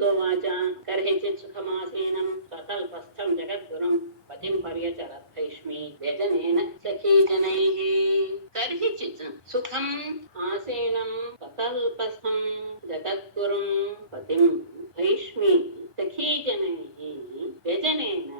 श्रुतोवाच कर्हिचित् सुखमासीनं ततल्पस्थं जगद्गुरुं पतिं पर्यचरत्थैष्मि व्यजनेन सखी जनैः कर्हिचित् सुखम् आसीनं ततल्पस्थं जगद्गुरुं पतिं भैष्मि सखी जनैः ವ್ಯಜನೇನ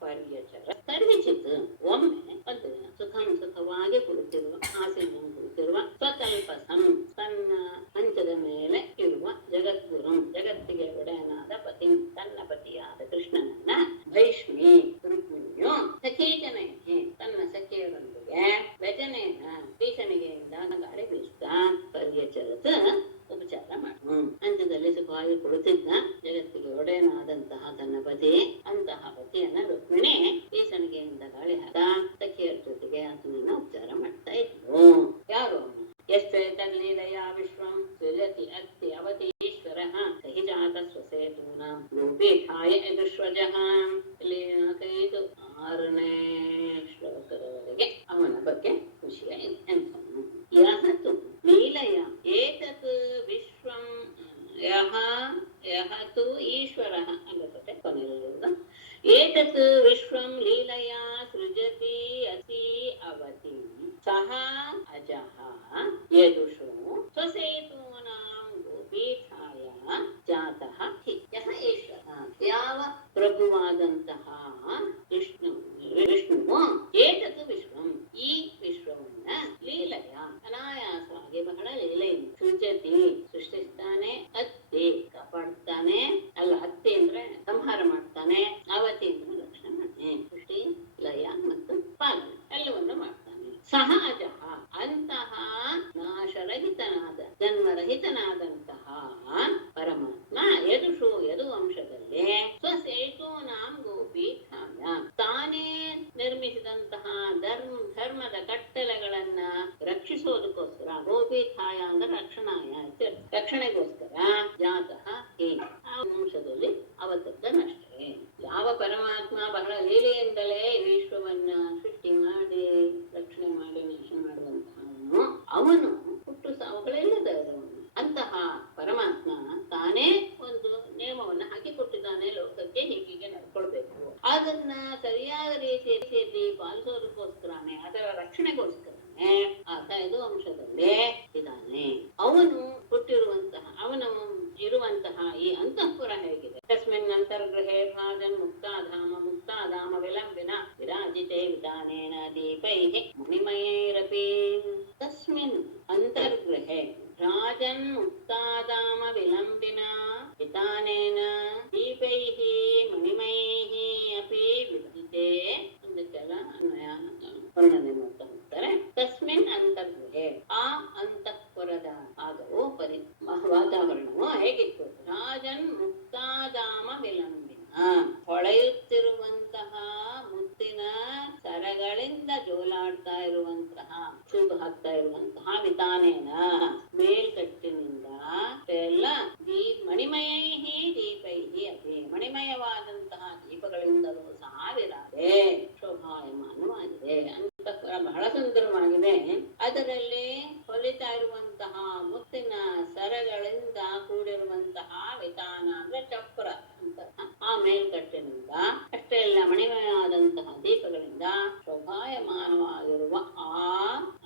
ಪರ್ಯಚರ ಕರ್ಹಿಚಿತ್ ಒಮ್ಮೆ ಒಂದು ದಿನ ಸುಖವಾಗಿ ಕುಳಿತಿರುವ ಆಸೀನ ಕುಳಿತಿರುವ ಸ್ವತಲ್ಪಸಂ ತನ್ನ ಮಂಚದ ಮೇಲೆ ಇರುವ ಜಗದ್ಗುರು ಜಗತ್ತಿಗೆ ಒಡೆಯನಾದ ಪತಿ ತನ್ನ ಪತಿಯಾದ ಕೃಷ್ಣನನ್ನ ಭೈಷ್ಮಿ ರುಕ್ಮಿಣಿಯು ಸಖೀ ಜನೈಹಿ ತನ್ನ ಸಖಿಯರೊಂದಿಗೆ ವ್ಯಜನೇನ ಬೀಸಣಿಗೆಯಿಂದ ಗಾಳಿ ಬೀಸ್ತಾ ಪರ್ಯಚರತ್ ಉಪಚಾರ ಮಾಡು ಅಂತ್ಯದಲ್ಲಿ ಸುಖವಾಗಿ ಕುಳಿತಿದ್ದ ಜಗತ್ತಿಗೆ ಒಡೆಯನಾದಂತಹ ತನ್ನ ಪತಿ ಅಂತಹ ಪತಿಯನ್ನ ರುಕ್ಮಿಣಿ ಬೀಸಣಿಗೆಯಿಂದ ಗಾಳಿ ಹಾಕ ಸಖಿಯರ ಜೊತೆಗೆ ಆತನನ್ನ ಉಪಚಾರ ಮಾಡ್ತಾ ಇದ್ಲು. ಯಾರು ಎಷ್ಟೇ ತಲ್ಲೀಲಯ ವಿಶ್ವಂ ಸೃಜತಿ ಅತ್ತಿ ಅವತೀಶ್ವರ ಸಹಿ ಜಾತ ಸ್ವಸೇತೂನ ಗೋಪೀಠಾಯ ಯದುಶ್ವಜಃ. ಇಲ್ಲಿ 6ನೇ ಶ್ಲೋಕದವರೆಗೆ ಅವನ ಬಗ್ಗೆ ವಿಷಯ ಯಹತು ಲೀಲಯ ಏತತ್ ವಿಶ್ವಂ ಯಹತು ಈಶ್ವರಃ ಅನ್ನುತ್ತೆ ಕೊನೆಯಲ್ಲಿರುವುದು. ಏತತ್ ವಿಶ್ವಂ ಲೀಲಯಾ ಸೃಜತಿ ಅತಿ ಅವತಿ ಸಹ ಅಜಃ ಯದುಷು ಸ್ವಸೇತೂನಾಂ ಗೋಪೀಠಾಯ ಜಾತಃ ಹಿ. ಯಹ ಈಶ್ವರಃ ಯಾವ ಪ್ರಭುವಾದಂತಹ ವಿಷ್ಣುವು ಏತತ್ ವಿಶ್ವಂ ಈ ವಿಶ್ವವನ್ನ ಲೀಲಯ ಅನಾಯಾಸವಾಗಿ ಬಹಳ ಲೀಲೆಯಿಂದ ಸೃಜತಿ ಸೃಷ್ಟಿಸ್ತಾನೆ, ಅತ್ತಿ ಕಾಪಾಡ್ತಾನೆ, ಅಲ್ಲ ಅತ್ತಿ ಅಂದ್ರೆ ಸಂಹಾರ ಮಾಡ್ತಾನೆ, ಅವತಿ ಅಂದ್ರೆ ರಕ್ಷಣೆ ಮಾಡ್ತಾನೆ, ಸೃಷ್ಟಿ ಲಯ ಮತ್ತು ಪಾಲನೆ ಎಲ್ಲವನ್ನು ಮಾಡ್ತಾನೆ. ಸಹಜಃ ಅಂತಹ ನಾಶರಹಿತನಾದ ಜನ್ಮರಹಿತನಾದಂತಹ ಪರಮಾತ್ಮ ಯದುಷು ಯದುವಂಶದಲ್ಲಿ ಸ್ವಸೇತೂನಾಂ ಗೋಪೀಠಾಯ ತಾನೇ ನಿರ್ಮಿಸಿದಂತಹ ಧರ್ಮದ ಕಟ್ಟಳೆಗಳನ್ನ ರಕ್ಷಿಸೋದಕ್ಕೋಸ್ಕರ, ಗೋಪೀಠಾಯ ಅಂದ್ರೆ ರಕ್ಷಣೆಗೋಸ್ಕರ ಜಾತಃ ಆ ವಂಶದಲ್ಲಿ ಅವತದ್ದನಷ್ಟೇ. ಯಾವ ಪರಮಾತ್ಮ ಬಹಳ ಲೀಲೆಯಿಂದಲೇ ವಿಶ್ವವನ್ನ ಸೃಷ್ಟಿ ಮಾಡಿ ರಕ್ಷಣೆ ಮಾಡಿ ನಾಶ ಮಾಡುವಂತಹ ಅವನು ಹುಟ್ಟು ಸಾವುಗಳೆಲ್ಲದವನು. ಅಂತಹ ಪರಮಾತ್ಮ ತಾನೇ ಒಂದು ನಿಯಮವನ್ನ ಹಾಕಿಕೊಟ್ಟಿದ್ದಾನೆ, ಲೋಕಕ್ಕೆ ಹೀಗೆ ನಡ್ಕೊಳ್ಬೇಕು, ಅದನ್ನ ಸರಿಯಾದ ರೀತಿಯಲ್ಲಿ ಪಾಲಿಸೋದಕ್ಕೋಸ್ಕರನೇ, ಅದರ ರಕ್ಷಣೆಗೋಸ್ಕರನೇ ಆತ ಇದು ವಂಶದಲ್ಲೇ ಇದ್ದಾನೆ. ಅವನು ಹುಟ್ಟಿರುವಂತಹ ಅವನು ಇರುವಂತಹ ಈ ಅಂತಃಪುರ ಹೇಗಿದೆ? ತಸ್ಮಿನ್ ಅಂತರ್ಗೃಹೇ ರಾಜನ್ ಮುಕ್ತಾಧಾಮ ವಿಲಂಬಿನ ವಿರಾಜಿತೆ ವಿಧಾನೇನ ದೀಪೈಃ ಮುನಿಮಯೈರಪಿ. ತಸ್ಮಿನ್ ಅಂತರ್ಗೃಹೆ ರಾಜನ್ ಮುಕ್ತಾಧಾಮ ವಿಲಂಬಿನ ವಿಧಾನೇನ ದೀಪೈಃ ಮುನಿಮಯೈಃ ಅಪಿ ವಿರಾಜಿತೆ. ಒಂದಕ್ಕೆಲ್ಲ ಅನ್ವಯ ವರ್ಣನೆ ಮಾಡ್ತಾ ಹೋಗ್ತಾರೆ. ತಸ್ಮಿನ್ ಅಂತರ್ಗೃಹೆ ಆ ಅಂತಃಪುರದ ಆಗವು ವಾತಾವರಣವು ಹೇಗಿತ್ತು? ರಾಜನ್ ಮುಕ್ತಾಧಾಮ ವಿಲಂಬಿನ ಹೊಳೆಯುತ್ತಿರುವಂತಹ ಮುತ್ತಿನ ಸರಗಳಿಂದ ಜೋಲಾಡ್ತಾ ಇರುವಂತಹ ಚೂದು ಹಾಕ್ತಾ ಇರುವಂತಹ ವಿಧಾನೇನ ಮೇಲ್ಕಟ್ಟಿನಿಂದ ಎಲ್ಲ ಮಣಿಮಯೈಹಿ ದೀಪೈಹಿ ಅತಿ ಮಣಿಮಯವಾದಂತಹ ದೀಪಗಳಿಂದಲೂ ಸಹ ವಿರಾದೆ ಶೋಭಾಯಮಾನವಾಗಿದೆ. ಅಂತಃಪುರ ಬಹಳ ಸುಂದರವಾಗಿದೆ. ಅದರಲ್ಲಿ ಹೊಲಿತಾ ಇರುವಂತಹ ಮುತ್ತಿನ ಸರಗಳಿಂದ ಕೂಡಿರುವಂತಹ ವಿಧಾನ ಅಂದ್ರೆ ಚಪ್ರ ಅಂತ ಆ ಮೇಲ್ಕಟ್ಟಿನಿಂದ ಅಷ್ಟೇ ಎಲ್ಲ ಮಣಿಮಯವಾದಂತಹ ದೀಪಗಳಿಂದ ಶೋಭಾಯಮಾನವಾಗಿರುವ ಆ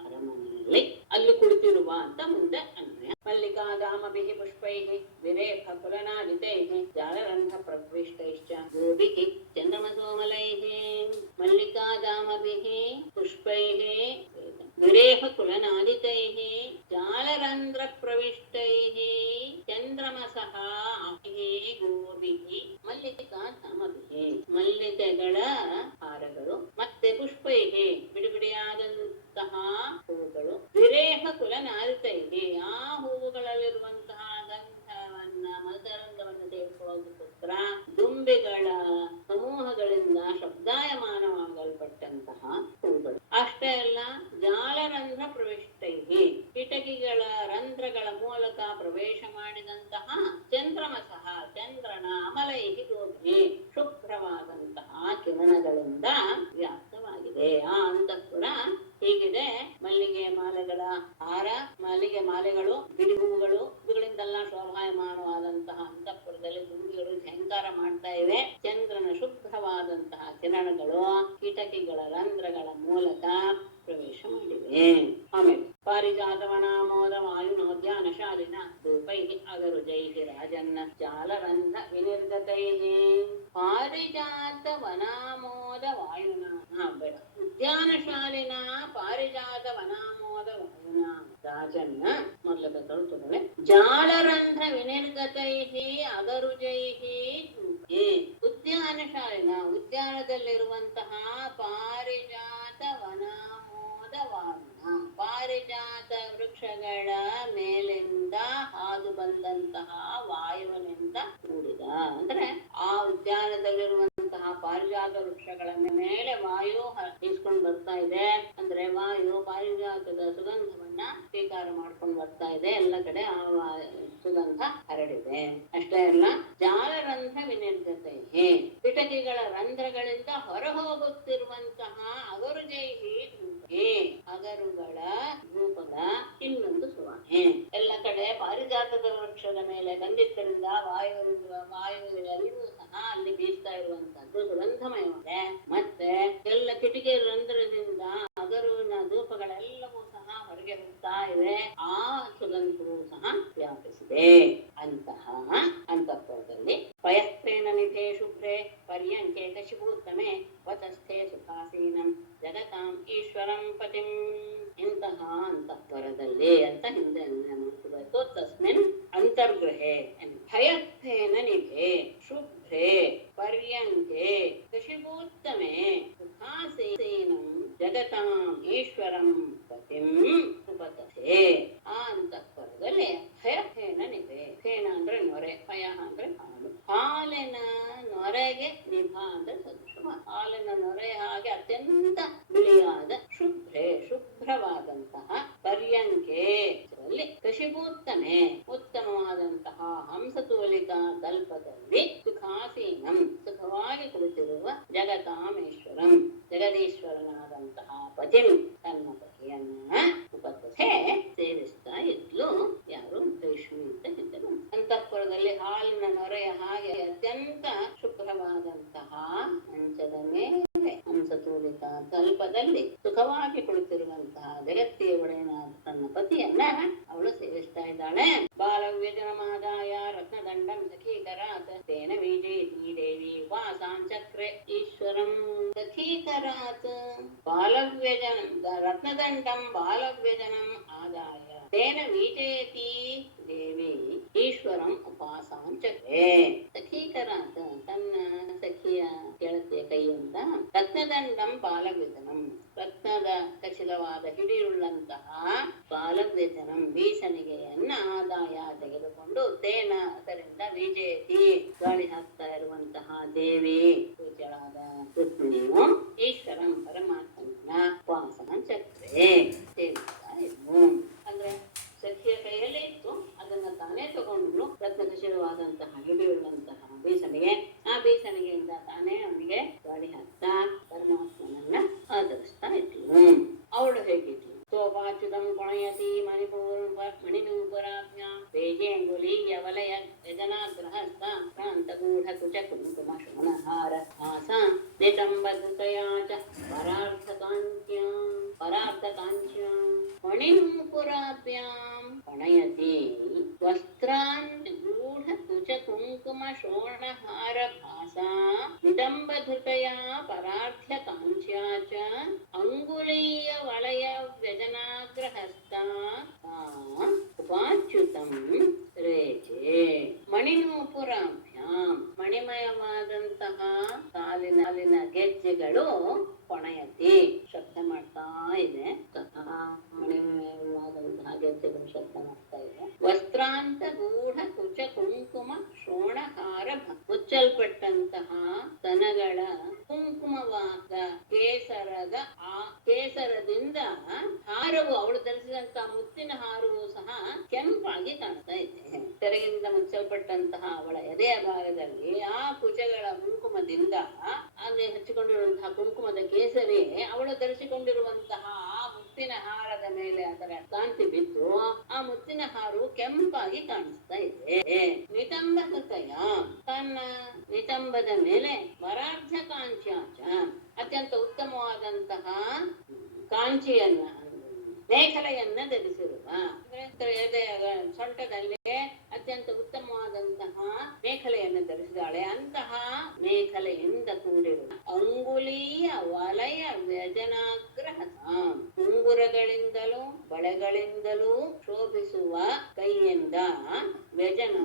ಅರಮನೆಯಲ್ಲಿ ಅಲ್ಲಿ ಕುಳಿತಿರುವ ಅಂತ ಮುಂದೆ ಅನ್ವಯ. ಮಲ್ಲಿಕಾಧಾಮಭಿಃ ಪುಷ್ಪೈಃ ವಿರೇಖ ಕುಲನಾದಿತೈಃ ಜಾಲರಂಧ್ರ ಪ್ರವಿಷ್ಟೈಶ್ಚ ಗೋಭಿಃ ಚಂದ್ರಮಸೋಮಲೈಃ. ಮಲ್ಲಿಕಾಧಾಮಭಿಃ ಪುಷ್ಪೈಃ ವಿರೇಹ ಕುಲನಾದಿತೈಃ ಜಾಲರಂಧ್ರ ಪ್ರವಿಷ್ಟೈಃ ಚಂದ್ರಮಸಃ ಗೋಭಿಃ. ಮಲ್ಲಿಕಾಧಾಮಭಿಃ ಮಲ್ಲಿಗೆಗಳ ಹಾರಗಳು, ಮತ್ತೆ ಪುಷ್ಪೈಃ ಬಿಡಿಬಿಡಿಯಾದಂತಹ ಹೂವುಗಳು, ವಿರೇಹ ಕುಲನಾದಿತೈಃ ಆ ಹೂವುಗಳಲ್ಲಿರುವಂತಹ ಗಂಧವನ್ನ ಮದರಂಗವನ್ನು ತೆಗೆದುಕೊಳ್ಳೋದಕ್ಕೋಸ್ಕರ ದುಂಬಿಗಳ ಸಮೂಹಗಳಿಂದ ಶಬ್ದಾಯಮಾನವಾಗಲ್ಪಟ್ಟಂತಹ ಹೂವುಗಳು. ಅಷ್ಟೇ ಅಲ್ಲ, ಜಾಲರಂಧ್ರ ಪ್ರವಿಷ್ಟೈಹಿ ಕಿಟಕಿಗಳ ರಂಧ್ರಗಳ ಮೂಲಕ ಪ್ರವೇಶ ಮಾಡಿದಂತಹ ಚಂದ್ರಮಸಃ ಚಂದ್ರನ ಅಮಲೈಹಿ ಗೋಭಿ ಶುಭ್ರವಾದಂತಹ ಕಿರಣಗಳಿಂದ ವ್ಯಾಪ್ತವಾಗಿದೆ. ಆ ಅಂತಃಪುರ ಹೀಗಿದೆ ಮಲ್ಲಿಗೆ ಮಾಲೆಗಳ ಹಾರ, ಮಲ್ಲಿಗೆ ಮಾಲೆಗಳು, ಬಿಡಿ ಹೂವುಗಳು, ಇವುಗಳಿಂದೆಲ್ಲ ಶೋಭಾಯಮಾನವಾದಂತಹ ಅಂತಃಪುರದಲ್ಲಿ ದುಂಬಿಗಳು ಝಂಕಾರ ಮಾಡ್ತಾ ಇವೆ. ಚಂದ್ರನ ಶುಭ್ರವಾದಂತಹ ಕಿರಣಗಳು ಕಿಟಕಿಗಳ ರಂಧ್ರಗಳ ಮೂಲಕ ಪ್ರವೇಶ ಮಾಡಿವೆ. ಆಮೇಲೆ ಪಾರಿಜಾತವನಾಮೋದ ವಾಯುನೋದ್ಯಾನ ಶಾಲಿನ ಧೂಪೈ ಅಗರುಜೈ ರಾಜನ್ನ ಜಾಲರಂಧ ವಿನಿರ್ಗತೈ. ಪಾರಿಜಾತ ವನಾಮೋದ ವಾಯುನ ಬೇಡ, ಉದ್ಯಾನ ಶಾಲಿನ ಪಾರಿಜಾತ ವನಾಮೋದ ವಾಯುನ ರಾಜನ್ನ ಮೊದಲ ತಗೊಳ್ಳೆ. ಜಾಲರಂಧ್ರ ವಿನಿರ್ಗತೈ ಅಗರುಜೈ ಉದ್ಯಾನ ಶಾಲಿನ ಉದ್ಯಾನದಲ್ಲಿರುವಂತಹ ಪಾರಿಜಾತ ವನಾಮೋದ ವಾಯುನ ಪಾರಿಜಾತ ವೃಕ್ಷಗಳ ಮೇಲಿಂದ ಹಾದು ಬಂದಂತಹ ವಾಯುವಿನಿಂದ ಕೂಡಿದ. ಅಂದ್ರೆ ಆ ಉದ್ಯಾನದಲ್ಲಿರುವಂತಹ ಪಾರಿಜಾತ ವೃಕ್ಷಗಳ ಮೇಲೆ ವಾಯು ಇಸ್ಕೊಂಡು ಬರ್ತಾ ಇದೆ. ಅಂದ್ರೆ ವಾಯು ಪಾರಿಜಾತದ ಸುಗಂಧವನ್ನ ಸ್ವೀಕಾರ ಮಾಡ್ಕೊಂಡು ಬರ್ತಾ ಇದೆ. ಎಲ್ಲ ಕಡೆ ಆ ಸುಗಂಧ ಹರಡಿದೆ. ಅಷ್ಟೇ ಅಲ್ಲ, ಜಾಲರಂಧ್ರ ವಿನಿರ್ಗತೈ ಕಿಟಕಿಗಳ ರಂಧ್ರಗಳಿಂದ ಹೊರಹೋಗುತ್ತಿರುವಂತಹ ಅಗರುಜೈಹಿ ಅಗರುಗಳ ರೂಪದ ಇನ್ನೊಂದು ಸುವಾಸನೆ. ಎಲ್ಲ ಕಡೆ ಪಾರಿಜಾತದ ವೃಕ್ಷದ ಮೇಲೆ ಬಂದಿದ್ದರಿಂದ ವಾಯುವಿಗೂ ಸಹ ಅಲ್ಲಿ ಬೀಸ್ತಾ ಇರುವಂತದ್ದು ಸುಗಂಧಮಯವಾಗಿದೆ. ಮತ್ತೆ ಎಲ್ಲ ಕಿಟಕಿ ರಂಧ್ರದಿಂದ ಅಗರುವಿನ ಧೂಪಗಳೆಲ್ಲವೂ ಸಹ ಹೊರಗೆ ಹೋಗ್ತಾ ಇವೆ. ಆ ಸುಗಂಧವೂ ಸಹ ವ್ಯಾಪಿಸಿದೆ. ಅಂತಹ ಅಂತಃಪುರದಲ್ಲಿ ಪಯಸ್ತ್ರೇನ ನಿಧೇ ಶುಭ್ರೆ ಪರ್ಯಂಕೆ ಕಶಿಭೂತ್ತಮೆ ವತಸ್ಥೆ ಸುಖಾಸೀನಂ ಜಗತಾಂ ಈಶ್ವರಂ ಪತಿಂ. ಇಂತಹ ಅಂತಃಪುರದಲ್ಲಿ ಅಂತ ಹಿಂದೆ ಮಾಡ್ಕೋಬೇಕು. ತಸ್ಮಿನ್ ಅಂತರ್ಗೃಹೆ ಭಯಸ್ಥೇನ ನಿಧೆ ಶುಭ್ರೆ ಪರ್ಯಂಕೆ ಕಶಿಭೂತ್ತಮೆ ಸುಖಾಸೀನಂ ಜಗತಾಂ ಈಶ್ವರಂ ಪತಿಂ ಉಪತಥೆ. ಆ ಅಂತಃಪುರದಲ್ಲಿ ಭಯಸ್ಥೇನ ನಿಧೆ. ಫೇನ ಅಂದ್ರೆ ನೊರೆ, ಭಯ ಅಂದ್ರೆ ಹಾಲು. ಹಾಲಿನ ನೊರೆಗೆ ನಿಭ ಅಂದ್ರೆ ಸದೃಶ. ಹಾಲಿನ ನೊರೆ ಹಾಗೆ ಅತ್ಯಂತ ಬಿಳಿಯಾದ ಶುಭ್ರೆ ಶುಭ್ರವಾದಂತಹ ಪರ್ಯಂಕೆ ಕಶಿಭೂತ್ತಮೆ ಉತ್ತಮವಾದಂತಹ ಹಂಸತೂಲಿಕಾ ತಲ್ಪದಲ್ಲಿ ಸುಖಾಸೀನಂ ಸುಖವಾಗಿ ಕುಳಿತಿರುವ ಜಗತಾಮೇಶ್ವರಂ ಜಗದೀಶ್ವರನಾದಂತಹ ಪತಿಂ ತನ್ನ ಪತಿಯನ್ನ ಉಪತಥೆ ಸೇವಿಸ್ತಾ ಇದ್ಲು. ಯಾರು? ರೇಷ್ಮಿ ಅಂತ ಹೇಳಿದರು. ಅಂತಃಪುರದಲ್ಲಿ ಹಾಲಿನ ನೊರೆಯ ಹಾಗೆ ಅತ್ಯಂತ ಶುಭ್ರವಾದಂತಹ ಮಂಚದ ಮೇಲೆ ಹಂಸತೂಲಿಕಾ ತಲ್ಪದಲ್ಲಿ ಸುಖವಾಗಿ ಕುಳಿತಿರುವಂತಹ ಜಗತ್ತಿಯ ಒಡೆಯನಾದ ತನ್ನ ಪತಿಯನ್ನ ಅವಳು ಸೇವಿಸ್ತಾ ಇದ್ದಾಳೆ. ಬಾಲವ್ಯಜನಮಾದಾಯ ರತ್ನದಂಡಂ ಸಖೀಕರಾತ್ ತೇನ ವಿಜಯತಿ ದೇವಿ ವಾಸಾಂಚಕ್ರೆ ಈಶ್ವರಂ. ಸಖೀಕರಾತ್ ಬಾಲವ್ಯಜನ ರತ್ನದಂಡಂ ಬಾಲವ್ಯಜನಂ ಆದಾಯ ತೇನ ವಿಜಯತಿ ದೇವಿ ಈಶ್ವರಂ ಉಪಾಸಾಂಚಕ್ರೆ. ಸಖೀಕರಾತ್ ತನ್ನ ಸಖಿಯ ಗೆಳತಿಯ ಕೈಯಿಂದ ರತ್ನದಂಡಂ ಬಾಲವ್ಯಜನಂ ರತ್ನದ ಖಚಿತವಾದ ಹಿಡಿಯುಳ್ಳಂತಹ ಬಾಲವ್ಯಜನಂ ಬೀಸಣಿಗೆಯನ್ನ ಆದಾಯ ತೆಗೆದುಕೊಂಡು ತೇನ ಅದರಿಂದ ವಿಜಯತಿ ಗಾಳಿ ಹಾಕ್ತಾ ಇರುವಂತಹ ದೇವಿ ಪೂಜ್ಯಳಾದ ರುಕ್ಮಿಣಿಯು ಈಶ್ವರಂ ಪರಮಾತ್ಮನ ಉಪಾಸಾಂಚಕ್ರೆ ಸೇವಿಸ್ತಾ ಇದ್ನು. ಅಂದ್ರೆ ಸಖಿಯ ಕೈಯಲ್ಲೇ ಇತ್ತು, ಅದನ್ನ ತಾನೇ ತಗೊಂಡ್ರು. ರತ್ನಖಚಿತವಾದಂತಹ ಹಿಡಿಯುಳ್ಳಂತಹ ಬೀಸಣಿಗೆ, ಆ ಬೀಸಣಿಗೆಯಿಂದ ತಾನೇ ಅವನಿಗೆ ಗಾಳಿ ಹಾಕ್ತಾ ಪರಮಾತ್ಮನನ್ನ ಆಧರಿಸ್ತಾ ಇದ್ಲು. ಅವಳು ಹೇಗಿದ್ಲು? ಸೋಪಾಚ್ಯುತಂ ಕೊಣಯತಿ ಮಣಿನೂಪುರಾಜ್ಞಾ ಬೇಜೇಂಗುಲೀಯ ವಲಯ ಯಜನಾಗ್ರಹಸ್ಥ ಕ್ರಾಂತಗೂಢ ಕುಚ ಕುಂಕುಮ ಶೋಣಹಾರ ಹಾಸ ನಿತಂಬಧೃತಯಾ ಚ ಪರಾರ್ಥಕಾಂಚ್ಯಾಂ ಮಣಿನೂಪುರಾಭ್ಯಾಂ ಪಣಯತಿ ವಸ್ತ್ರಾನ್ ಗೂಢ ಕುಚ ಕುಂಕುಮ ಶೋಣಹಾರ ಭಾಸ ನಿತಂಬಧೃತಯಾ ಪರಾರ್ಥ್ಯ ಕಾಂಚ್ಯಾ ಚ ಅಂಗುಲೀಯ ವಲಯ ವ್ಯಜನಾಗ್ರಹಸ್ಥ ಉಪಾಚ್ಯುತಂ ರೇಚೆ. ಮಣಿನೂಪುರಾಭ್ಯಾಂ ಮಣಿಮಯವಾದಂತಹ ಕಾಲಿನ ಗೆಜ್ಜೆಗಳು ಕೊಣಯತಿ ಶಬ್ದ ಮಾಡ್ತಾ ಇದೆ. ಮಣಿಮಯವಾದಂತಹ ಗೆಜ್ಜೆಗಳು ಶಬ್ದ ಮಾಡ್ತಾ ಇದೆ. ವಸ್ತ್ರಾಂತ ಗೂಢ ಕುಚ ಕುಂಕುಮ ಶೋಣಹಾರ ಮುಚ್ಚಲ್ಪಟ್ಟಂತಹ ಸ್ತನಗಳ ಕುಂಕುಮ ಉತ್ತಮವಾದ ಕೇಸರದ ಕೇಸರದಿಂದ ಹಾರವು, ಅವಳು ಧರಿಸಿದಂತ ಮುತ್ತಿನ ಹಾರವು ಸಹ ಕೆಂಪಾಗಿ ಕಾಣ್ತಾ ಇದೆ. ತೆರೆಗಿಂದ ಮುಚ್ಚಲ್ಪಟ್ಟಂತಹ ಅವಳ ಎದೆಯ ಭಾಗದಲ್ಲಿ ಆ ಕುಚಗಳ ಕುಂಕುಮದಿಂದ ಅಲ್ಲಿ ಹಚ್ಚಿಕೊಂಡಿರುವಂತಹ ಕುಂಕುಮದ ಕೇಸರಿ ಅವಳು ಧರಿಸಿಕೊಂಡಿರುವಂತಹ ಆ ಮುತ್ತಿನ ಹಾರದ ಮೇಲೆ ಅದರ ಕಾಂತಿ ಬಿದ್ದು ಆ ಮುತ್ತಿನ ಹಾರವು ಕೆಂಪಾಗಿ ಕಾಣಿಸ್ತಾ ಇದೆ. ನಿತಂಬ ಹೃದಯ, ತನ್ನ ನಿತಂಬದ ಮೇಲೆ ವರಾರ್ಧ ಕಾಂಚಾಚ, ಅತ್ಯಂತ ಉತ್ತಮವಾದಂತಹ ಕಾಂಚಿಯನ್ನ ಮೇಖಲೆಯನ್ನ ಧರಿಸಿರುವ, ಸೊಂಟದಲ್ಲಿ ಅತ್ಯಂತ ಉತ್ತಮವಾದಂತಹ ಮೇಖಲೆಯನ್ನು ಧರಿಸಿದಾಳೆ. ಅಂತಹ ಮೇಖಲೆಯಿಂದ ಕೂಡಿರುವ ಅಂಗುಲೀಯ ವಲಯ ವ್ಯಜನಾಗ್ರಹ, ಉಂಗುರಗಳಿಂದಲೂ ಬಳೆಗಳಿಂದಲೂ ಶೋಭಿಸುವ ಕೈಯಿಂದ ವ್ಯಜನ,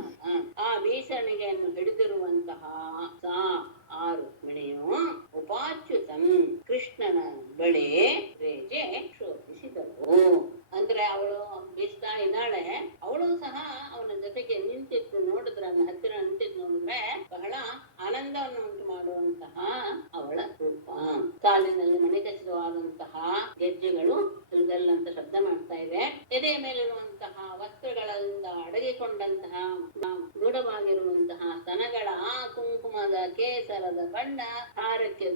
ಆ ಬೀಸಣಿಗೆಯನ್ನು ಹಿಡಿದಿರುವಂತಹ ಸಾ ಆರು ಮಿಣಿಯು ಉಪಾಚ್ಯುತಂ, ಕೃಷ್ಣನ ಬಳಿ ರೇಜೆ ಶೋಭಿಸಿದಳು. ಅಂದ್ರೆ ಅವಳು ಬೀಸ್ತಾ ಇದ್ದಾಳೆ, ಅವಳು ಸಹ ಅವನ ಜೊತೆಗೆ ನಿಂತಿದ್ದು ನೋಡಿದ್ರೆ, ಅವನ ಹತ್ತಿರ ನಿಂತಿದ್ದು ನೋಡಿದ್ರೆ ಬಹಳ ಆನಂದವನ್ನು ಉಂಟು ಮಾಡುವಂತಹ ಅವಳ ರೂಪ. ಕಾಲಿನಲ್ಲಿ ಮಣಿಕಚಿತವಾದಂತಹ ಗೆಜ್ಜೆಗಳು ಅಂತ ಶಬ್ದ ಮಾಡ್ತಾ ಇದೆ. ಎದೆಯ ಮೇಲಿರುವಂತಹ ವಸ್ತ್ರಗಳಿಂದ ಅಡಗಿಕೊಂಡಂತಹ ಗೂಢವಾಗಿರುವಂತಹ ಸ್ತನಗಳ ಆ ಕುಂಕುಮದ ಕೇಸರದ ಬಣ್ಣ ಹಾರಕ್ಕೆ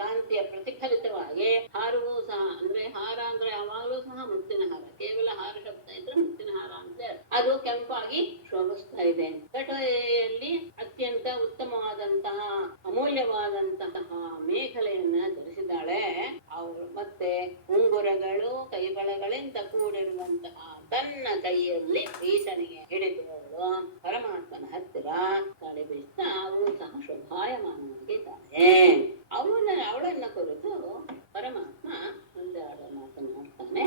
ಕಾಂತಿಯ ಪ್ರತಿಫಲಿತವಾಗಿ ಹಾರವೂ ಸಹ, ಅಂದ್ರೆ ಹಾರ ಅಂದ್ರೆ ಯಾವಾಗಲೂ ಸಹ ಮುತ್ತಿನ ಹಾರ, ಕೇವಲ ಹಾರ ಶಬ್ದ ಇದ್ರೆ ಮುತ್ತಿನ ಹಾರ ಅಂತ ಅದು ಕೆಂಪಾಗಿ ಶೋಭಿಸ್ತಾ ಇದೆ. ಕಟೆಯಲ್ಲಿ ಅತ್ಯಂತ ಉತ್ತಮವಾದಂತಹ ಅಮೂಲ್ಯವಾದಂತಹ ಮೇಖಲೆಯನ್ನ ಧರಿಸಿದ್ದಾಳೆ. ಅವಳು ಮತ್ತೆ ಉಂಗುರಗಳು ಕೈಬಳಗಳಿಂದ ಕೂಡಿರುವಂತಹ ತನ್ನ ಕೈಯಲ್ಲಿ ಬೀಸಣಿಗೆ ಹಿಡಿದವಳು ಪರಮಾತ್ಮನ ಹತ್ತಿರ ಗಾಳಿ ಬೀಸ್ತಾ ಅವಳು ಸಹ ಶೋಭಾಯಮಾನವಾಗಿದ್ದಾಳೆ. ಅವಳನ್ನ ಕುರಿತು ಪರಮಾತ್ಮ ಒಂದೆರಡು ಮಾತನಾಡ್ತಾನೆ.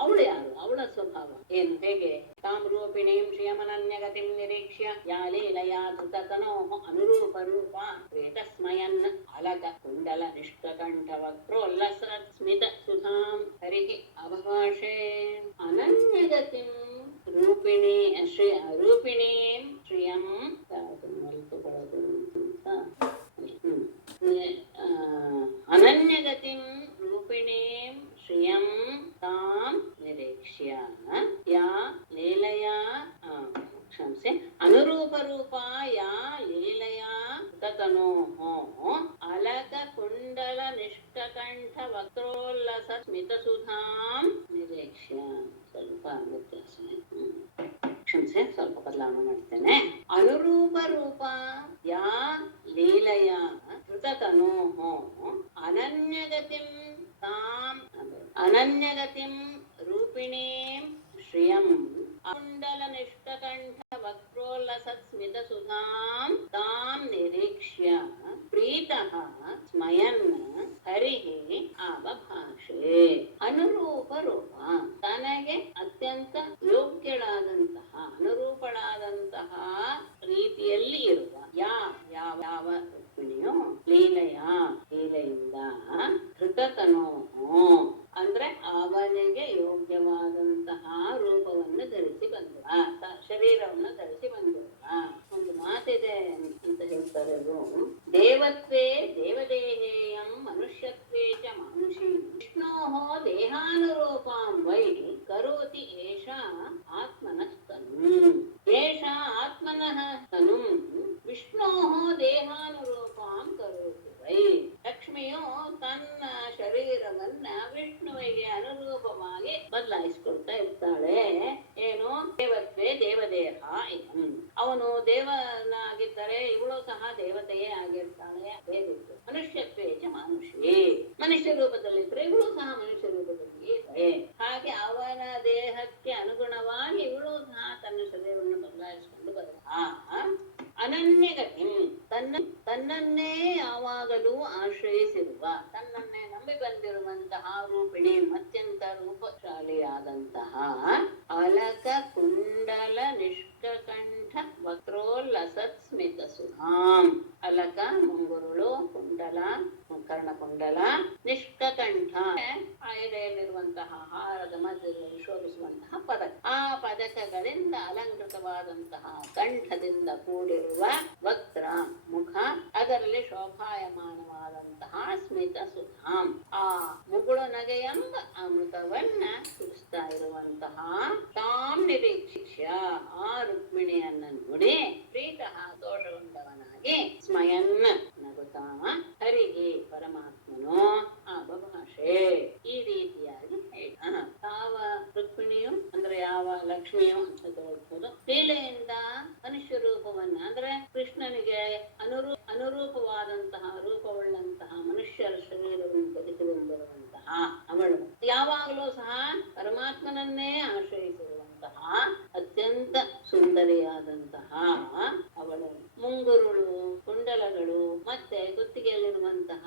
ಅವಳು ಯಾರು, ಅವಳ ಸ್ವಭಾವ ಏನು, ಹೇಗೆ? ತಾಮ್ ರೂಪಿಣೀಂ ಶ್ರಿಯಮನನ್ಯಗತಿಂ ನಿರೀಕ್ಷ್ಯ ಯಾ ಲೀಲಯಾ ಧೃತತನೋಃ ಅನುರೂಪ ರೂಪ ವೇತಸ್ಮಯನ್ ಅಲಕ ಕುಂಡಲ ನಿಷ್ಠಕಂಠ ವಕ್ರೋಲ್ಲಸ ಸ್ಮಿತ ಸುಧಾಂ ಹರಿಹಿ ಅಭಾಷೆ. ಅನನ್ಯಗತಿಂ ರೂಪಿಣೀ ರೂಪಿಣೀಂ ಶ್ರಿಯಂ ಅನನ್ಯಗತಿಂ ರೂಪಿಣೀಂ ಶ್ರಿಯಂ ತಾಂ ನಿರೀಕ್ಷ್ಯ ಯಾ ಲೀಲಯಾ ಕ್ಷಮಿಸಿ ಅನುರೂಪ ರೂಪ ಯಾ ಲೀಲಯಾ ತತನೋಃ ಅಲಕ ಕುಂಡಲ ನಿಷ್ಠಕಂಠ ವಕ್ರೋಲ್ಲಸ ಸ್ಮಿತ ಸುಧಾಂ ನಿರೀಕ್ಷ್ಯ. ಸ್ವಲ್ಪ ವ್ಯತ್ಯಾಸ, ಕ್ಷಮಿಸಿ, ಸ್ವಲ್ಪ ಬದಲಾವಣೆ ಮಾಡ್ತೇನೆ. ಅನುರೂಪ ರೂಪ ಯಾ ಲೀಲಯ ಧೃತತನೋಃ ಅನನ್ಯಗತಿಂ ತಾಂ ಅನನ್ಯಗತಿಂ ರೂಪಿಣೀಂ ಶ್ರಿಯಂ ಕುಂಡಲ ನಿಷ್ಠಕಂಠ ವಕ್ರೋಲ್ಲಸ ಸ್ಮಿತ ಸುಧಾಂ ತಾಂ ನಿರೀಕ್ಷ್ಯ ಪ್ರೀತಃ ಸ್ಮಯನ್ ಹರಿಹಿ ಅವಭಾಷೆ. ಅನುರೂಪ ರೂಪ, ತನಗೆ ಅತ್ಯಂತ ಯೋಗ್ಯಳಾದಂತಹ ಅನುರೂಪಳಾದಂತಹ ರೀತಿಯಲ್ಲಿ ಇರುವ ಯಾವ ರುಕ್ಮಿಣಿಯೋ ಲೀಲೆಯ ಲೀಲೆಯಿಂದ ಧೃತತನೋ ಅಂದ್ರೆ ಅವನಿಗೆ ಯೋಗ್ಯವಾದಂತಹ ರೂಪವನ್ನು ಧರಿಸಿ ಬಂದವ, ಶರೀರವನ್ನು ಧರಿಸಿ ಬಂದವ. ಒಂದು ಮಾತಿದೆ ಅಂತ ಹೇಳ್ತಾರೆ ಅವರು, ದೇವತ್ವೇ ದೇವದೇಹೇಯಂ ಮನುಷ್ಯತ್ವೇ ಚ ಮಾನುಷಿ ವಿಷ್ಣೋಃ ದೇಹಾನುರೂಪಾಂ ವೈ ಕರೋತಿ ಏಷಾ ಆತ್ಮನಸ್ತನುಂ. ಏಷಾ ಆತ್ಮನಃ ತನುಂ ವಿಷ್ಣೋಃ ದೇಹಾನುರೂಪಾಂ ಕರೋತಿ ವೈ. ಲಕ್ಷ್ಮಿಯು ತನ್ನ ಶರೀರವನ್ನ ವಿಷ್ಣುವಿಗೆ ಅನುರೂಪವಾಗಿ ಬದಲಾಯಿಸಿಕೊಳ್ತಾ ಇರ್ತಾಳೆ. ಏನು? ದೇವತ್ವೇ ದೇವದೇಹ. ಅವನು ದೇವನಾಗಿದ್ದರೆ ಇವಳು ಸಹ ದೇವತೆಯೇ ಆಗಿರ್ತಾಳೆ. ಬೇರಿತ್ತು ಮನುಷ್ಯತ್ವೇ ಚ ಮಾನುಷಿ, ಮನುಷ್ಯ ರೂಪದಲ್ಲಿದ್ದರೆ ಇವಳು ಸಹ ಮನುಷ್ಯ ರೂಪದಲ್ಲಿ ಇದ್ದಾರೆ. ಹಾಗೆ ಅವನ ದೇಹಕ್ಕೆ ಅನುಗುಣವಾಗಿ ಇವಳು ಸಹ ತನ್ನ ಶರೀರವನ್ನು ಬದಲಾಯಿಸಿಕೊಂಡು ಬರಲ್ಲ. ಅನನ್ಯಗತಿ, ತನ್ನನ್ನೇ ಯಾವಾಗಲೂ ಆಶ್ರಯಿಸಿರುವ, ತನ್ನನ್ನೇ ನಂಬಿ ಬಂದಿರುವಂತಹ ರೂಪಿಣಿ, ಅತ್ಯಂತ ರೂಪಶಾಲಿಯಾದಂತಹ ಅಲಕ ಕುಂಡಲ ನಿಷ್ಠಕಂಠ ವಕ್ರೋಲ್ಲಸತ್ ಸ್ಮಿತ ಸುಧಾಂ. ಅಲಕ ಮುಂಗುರುಳು, ಕುಂಡಲ ಕರ್ಣಕುಂಡಲ, ನಿಷ್ಠಕಂಠ ಆ ಎಲೆಯಲ್ಲಿರುವಂತಹ ಹಾರದ ಮಧ್ಯದಲ್ಲಿ ಶೋಭಿಸುವಂತಹ ಪದಕ, ಆ ಪದಕಗಳಿಂದ ಅಲಂಕೃತವಾದಂತಹ ಕಂಠದಿಂದ ಕೂಡಿರುವ ವಕ್ರ ಮುಖ, ಅದರಲ್ಲಿ ಶೋಭಾಯಮಾನವಾದ ಅಮಿತ ಸುಧಾಂ, ಆ ಮುಗುಳು ನಗೆ ಎಂಬ ಅಮೃತವನ್ನ ಕುಡಿಸ್ತಾ ಇರುವಂತಹ ತಾಂ ನಿರೀಕ್ಷಿಷ್ಯ, ಆ ರುಕ್ಮಿಣಿಯನ್ನ ನೋಡಿ ಪ್ರೀತಃ ದೋಷಗೊಂಡವನಾಗಿ ಸ್ಮಯನ್ ನಗುತ್ತಾ ಹರಿಗೆ ಪರಮಾತ್ಮನು ಆ ಬಭಾಷೆ ಈ ರೀತಿಯಾಗಿ ಹೇಳ. ಯಾವ ರುಕ್ಮಿಣಿಯು ಅಂದ್ರೆ ಯಾವ ಲಕ್ಷ್ಮಿಯು ಅಂತ ತೋರಿಸೋದು, ಲೀಲೆಯಿಂದ ಮನುಷ್ಯ ರೂಪವನ್ನ ಅಂದ್ರೆ ಕೃಷ್ಣನಿಗೆ ಅನುರೂಪವಾದಂತಹ ರೂಪವುಳ್ಳಂತಹ ಮನುಷ್ಯರ ಶರೀರವನ್ನು ಧರಿಸಿಕೊಂಡಿರುವಂತಹ ಅವಳು ಯಾವಾಗಲೂ ಸಹ ಪರಮಾತ್ಮನನ್ನೇ ಆಶ್ರಯಿಸಿರುವಂತಹ ಅತ್ಯಂತ ಸುಂದರಿಯಾದಂತಹ ಅವಳು ಮುಂಗುರುಳು, ಕುಂಡಲಗಳು, ಮತ್ತೆ ಕುತ್ತಿಗೆಯಲ್ಲಿರುವಂತಹ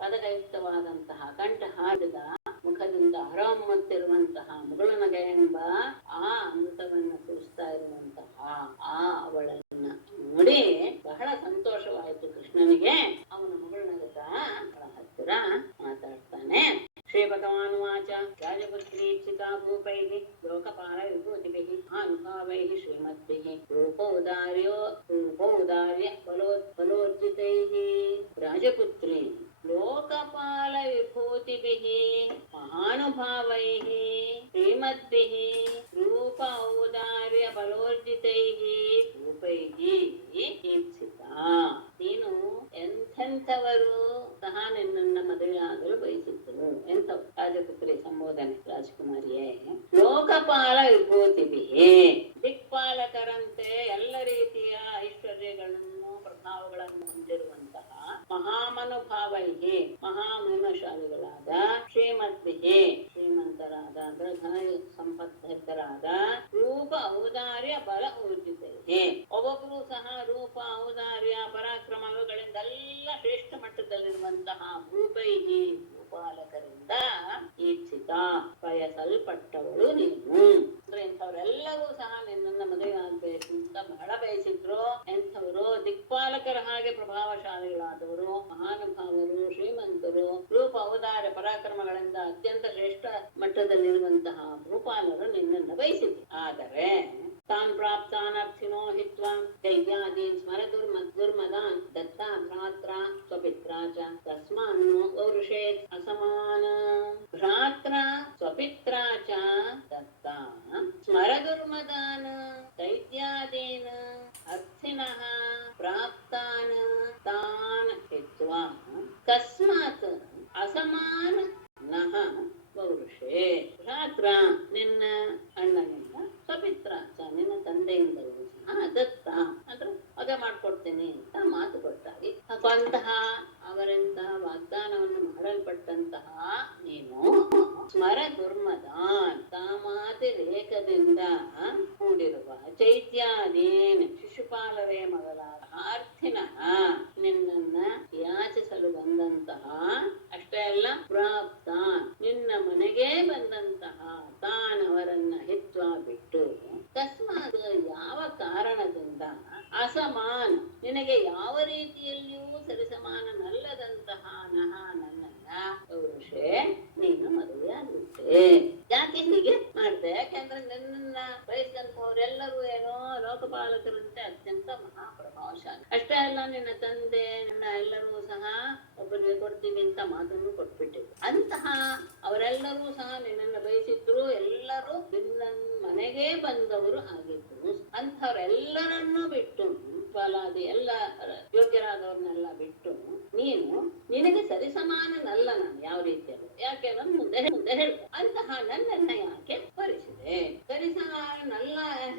ಪದಕಯುಕ್ತವಾದಂತಹ ಕಂಠ ಹಾಡಿದ ಮುಖದಿಂದ ಹೊರಹೊಮ್ಮುತ್ತಿರುವಂತಹ ಮುಗುಳುನಗೆ ಎಂಬ ಆ ಅಮೃತವನ್ನ ಕುಡಿಸ್ತಾ ಇರುವಂತಹ ಆ ಅವಳನ್ನ ನೋಡಿ ಬಹಳ ಸಂತೋಷವಾಯಿತು ಕೃಷ್ಣನಿಗೆ. ಅವನ ಮುಗುಳುನಗತ ಅವಳ ಹತ್ತಿರ ಮಾತಾಡ್ತಾನೆ. ಶ್ರೀ ಭಗವಾನುವಾಚ ರಾಜಪುತ್ರೀಕ್ಷಿತಾ ಭೂಪೈಃ ಲೋಕಪಾಲ ವಿಭೂತಿಭಿಃ ಅನುಭಾವೈಃ ಶ್ರೀಮದ್ಭಿಃ ರೂಪೌದಾರ್ಯ ಬಲೋರ್ಜಿತೈಃ. ರಾಜಪುತ್ರಿ ಲೋಕಪಾಲ ವಿಭೂತಿಭಿಃ ಮಹಾನುಭಾವೈಃ ಶ್ರೀಮದ್ಭಿಃ ರೂಪ ಔದಾರ್ಯ ಬಲೋರ್ಜಿತೈಃ ರೂಪೈಃ ಈಪ್ಸಿತಾ. ನೀನು ಎಂಥೆಂಥವರು ಸಹ ನಿನ್ನನ್ನ ಮದುವೆಯಾಗಲು ಬಯಸಿದ್ದನು. ಎಂಥವು? ರಾಜಪುತ್ರಿ ಸಂಬೋಧನೆ ರಾಜಕುಮಾರಿಯೇ. ಲೋಕಪಾಲ ವಿಭೂತಿಭಿಃ, ದಿಕ್ಪಾಲಕರಂತೆ ಎಲ್ಲ ರೀತಿಯ ಐಶ್ವರ್ಯಗಳನ್ನು ಪ್ರಭಾವಗಳನ್ನು ಹೊಂದಿರುವಂತಹ ಮಹಾಮನುಭಾವೈಹಿ, ಮಹಾಮಹಿಮಶಾಲಿಗಳಾದ ಶ್ರೀಮದ್ಭಿಹಿ, ಶ್ರೀಮಂತರಾದ ಧನ ಸಂಪದ್ಧರಾದ ರೂಪ ಔದಾರ್ಯ ಬಲ ಊರ್ಜಿತೈಹಿ, ಒಬ್ಬೊಬ್ಬರು ಸಹ ರೂಪ ಔದಾರ್ಯ ಪರಾಕ್ರಮ ಇವುಗಳಿಂದೆಲ್ಲ ಶ್ರೇಷ್ಠ ಮಟ್ಟದಲ್ಲಿರುವಂತಹ ಭೂಪೈಹಿ ಗೋಪಾಲಕರಿಂದ ಈಪ್ಸಿತ ಬಯಸಲ್ಪಟ್ಟವಳು ನೀನು. ಅಂದ್ರೆ ಇಂಥವರೆಲ್ಲರೂ ಸಹ ನಿನ್ನನ್ನ ಮದುವೆ ಆಗ್ಬೇಕು ಅಂತ ಬಹಳ ಬಯಸಿದ್ರು. ಎಂಥವರು? ದಿಕ್ಪಾಲಕರ ಹಾಗೆ ಪ್ರಭಾವಶಾಲಿಗಳಾದವರು, ಮಹಾನುಭಾವರು, ಶ್ರೀಮಂತರು, ರೂಪ ಔದಾರ್ಯ ಪರಾಕ್ರಮಗಳಿಂದ ಅತ್ಯಂತ ಶ್ರೇಷ್ಠ ಮಟ್ಟದಲ್ಲಿರುವಂತಹ ಭೂಪಾಲರು ನಿನ್ನನ್ನು ಬಯಸಿದ್ರು. ಆದರೆ ತಾನ್ ಪ್ರಾಪ್ತಾನರ್ಥಿನೋ ಹಿತ್ವಾ ದೈವ್ಯಾದೀನ್ ಸ್ಮರ ದುರ್ಮದಾನ್ ದತ್ತಾ ಭ್ರಾತ್ರ ಸ್ವಪಿತ್ರ ಚ ತಸ್ಮಾನ್ನೋ ಔರುಷೇತ್ ಅಸಮಾನ. ಭ್ರಾತ್ರ ಸ್ವಪಿತ್ರ ಚ ದತ್ತಾ ಸ್ಮರ ದುರ್ಮದಾನ್ ದೈತ್ಯಾದೀನ್ ಅರ್ಥಿನಃ ಪ್ರಾಪ್ತಾನ್ ತಾನ್ ಹಿತ್ವಾ ತಸ್ಮಾತ್ ಅಸಮಾನ ನಃ ಪೌರುಷೇ. ಭ್ರಾತ್ರ ನಿನ್ನ ಅಣ್ಣನಿಂದ, ಸ್ವಪಿತ್ರ ನಿನ್ನ ತಂದೆಯಿಂದಲೂ ಸಹ ದತ್ತ ಅಂದ್ರೆ ಮಗ ಮಾಡ್ಕೊಡ್ತೇನೆ ಅಂತ ಮಾತು ಕೊಟ್ಟಾಗಿ ಅಂತಹ ಅವರಿಂದ ವಾಗ್ದಾನವನ್ನು ಮಾಡಲ್ಪಟ್ಟಂತಹ ನೀನು ಸ್ಮರ ದುರ್ಮದಾನ್ ಕಾಮಾತಿ ರೇಖದಿಂದ ಕೂಡಿರುವ ಚೈತ್ಯಾದೀನ್ ಶಿಶುಪಾಲರೇ ಮೊದಲಾದ ಆರ್ಥಿನಃ ನಿನ್ನನ್ನ ಯಾಚಿಸಲು ಬಂದಂತಹ, ಅಷ್ಟೇ ಅಲ್ಲ ಪ್ರಾಪ್ತಾನ್ ನಿನ್ನ ಮನೆಗೆ ಬಂದಂತಹ ತಾನವರನ್ನ ಹಿತ್ವ ಬಿಟ್ಟು ತಸ್ಮಾತ್ ಯಾವ ಕಾರಣದಿಂದ ಅಸಮಾನ ನಿನಗೆ ಯಾವ ರೀತಿಯಲ್ಲಿಯೂ ಸರಿಸಮಾನನಲ್ಲದಂತಹ ನಹ ನನ್ನನ್ನ ಪೌರುಷೇ ನೀನು ಮದುವೆ ಆಗುತ್ತೆ. ಯಾಕೆ ಹೀಗೆ ಮಾಡ್ದೆ? ಯಾಕೆಂದ್ರೆ ನನ್ನನ್ನ ಬಯಸಿದಂತವರೆಲ್ಲರೂ ಏನೋ ಲೋಕಪಾಲಕರಂತೆ ಅತ್ಯಂತ ಮಹಾಪ್ರಭಾವಶಾಲಿ. ಅಷ್ಟೇ ಅಲ್ಲ, ನಿನ್ನ ತಂದೆ ನನ್ನ ಎಲ್ಲರೂ ಸಹ ಒಬ್ಬರಿಗೆ ಕೊಡ್ತೀವಿ ಅಂತ ಮಾತನ್ನು ಕೊಟ್ಬಿಟ್ಟಿದ್ರು. ಅಂತಹ ಅವರೆಲ್ಲರೂ ಸಹ ನಿನ್ನನ್ನು ಬಯಸಿದ್ರು. ಎಲ್ಲರೂ ನಿನ್ನ ಮನೆಗೆ ಬಂದವರು ಆಗಿದ್ರು. ಅಂಥವ್ರೆಲ್ಲರನ್ನೂ ಬಿಟ್ಟು ಫಲಾದಿ ಎಲ್ಲ ಯೋಗ್ಯರಾದವ್ರನ್ನೆಲ್ಲ ಬಿಟ್ಟು ನೀನು ನಿನಗೆ ಸರಿಸಮಾನನಲ್ಲ ನಾನು ಯಾವ ರೀತಿಯಲ್ಲೂ. ಯಾಕೆ ನಾನು ಮುಂದೆ ಹೇಳು. ಅಂತಹ ನನ್ನನ್ನ ಯಾಕೆ ವರಿಸಿದೆ? ಸರಿಸಮಾನನಲ್ಲ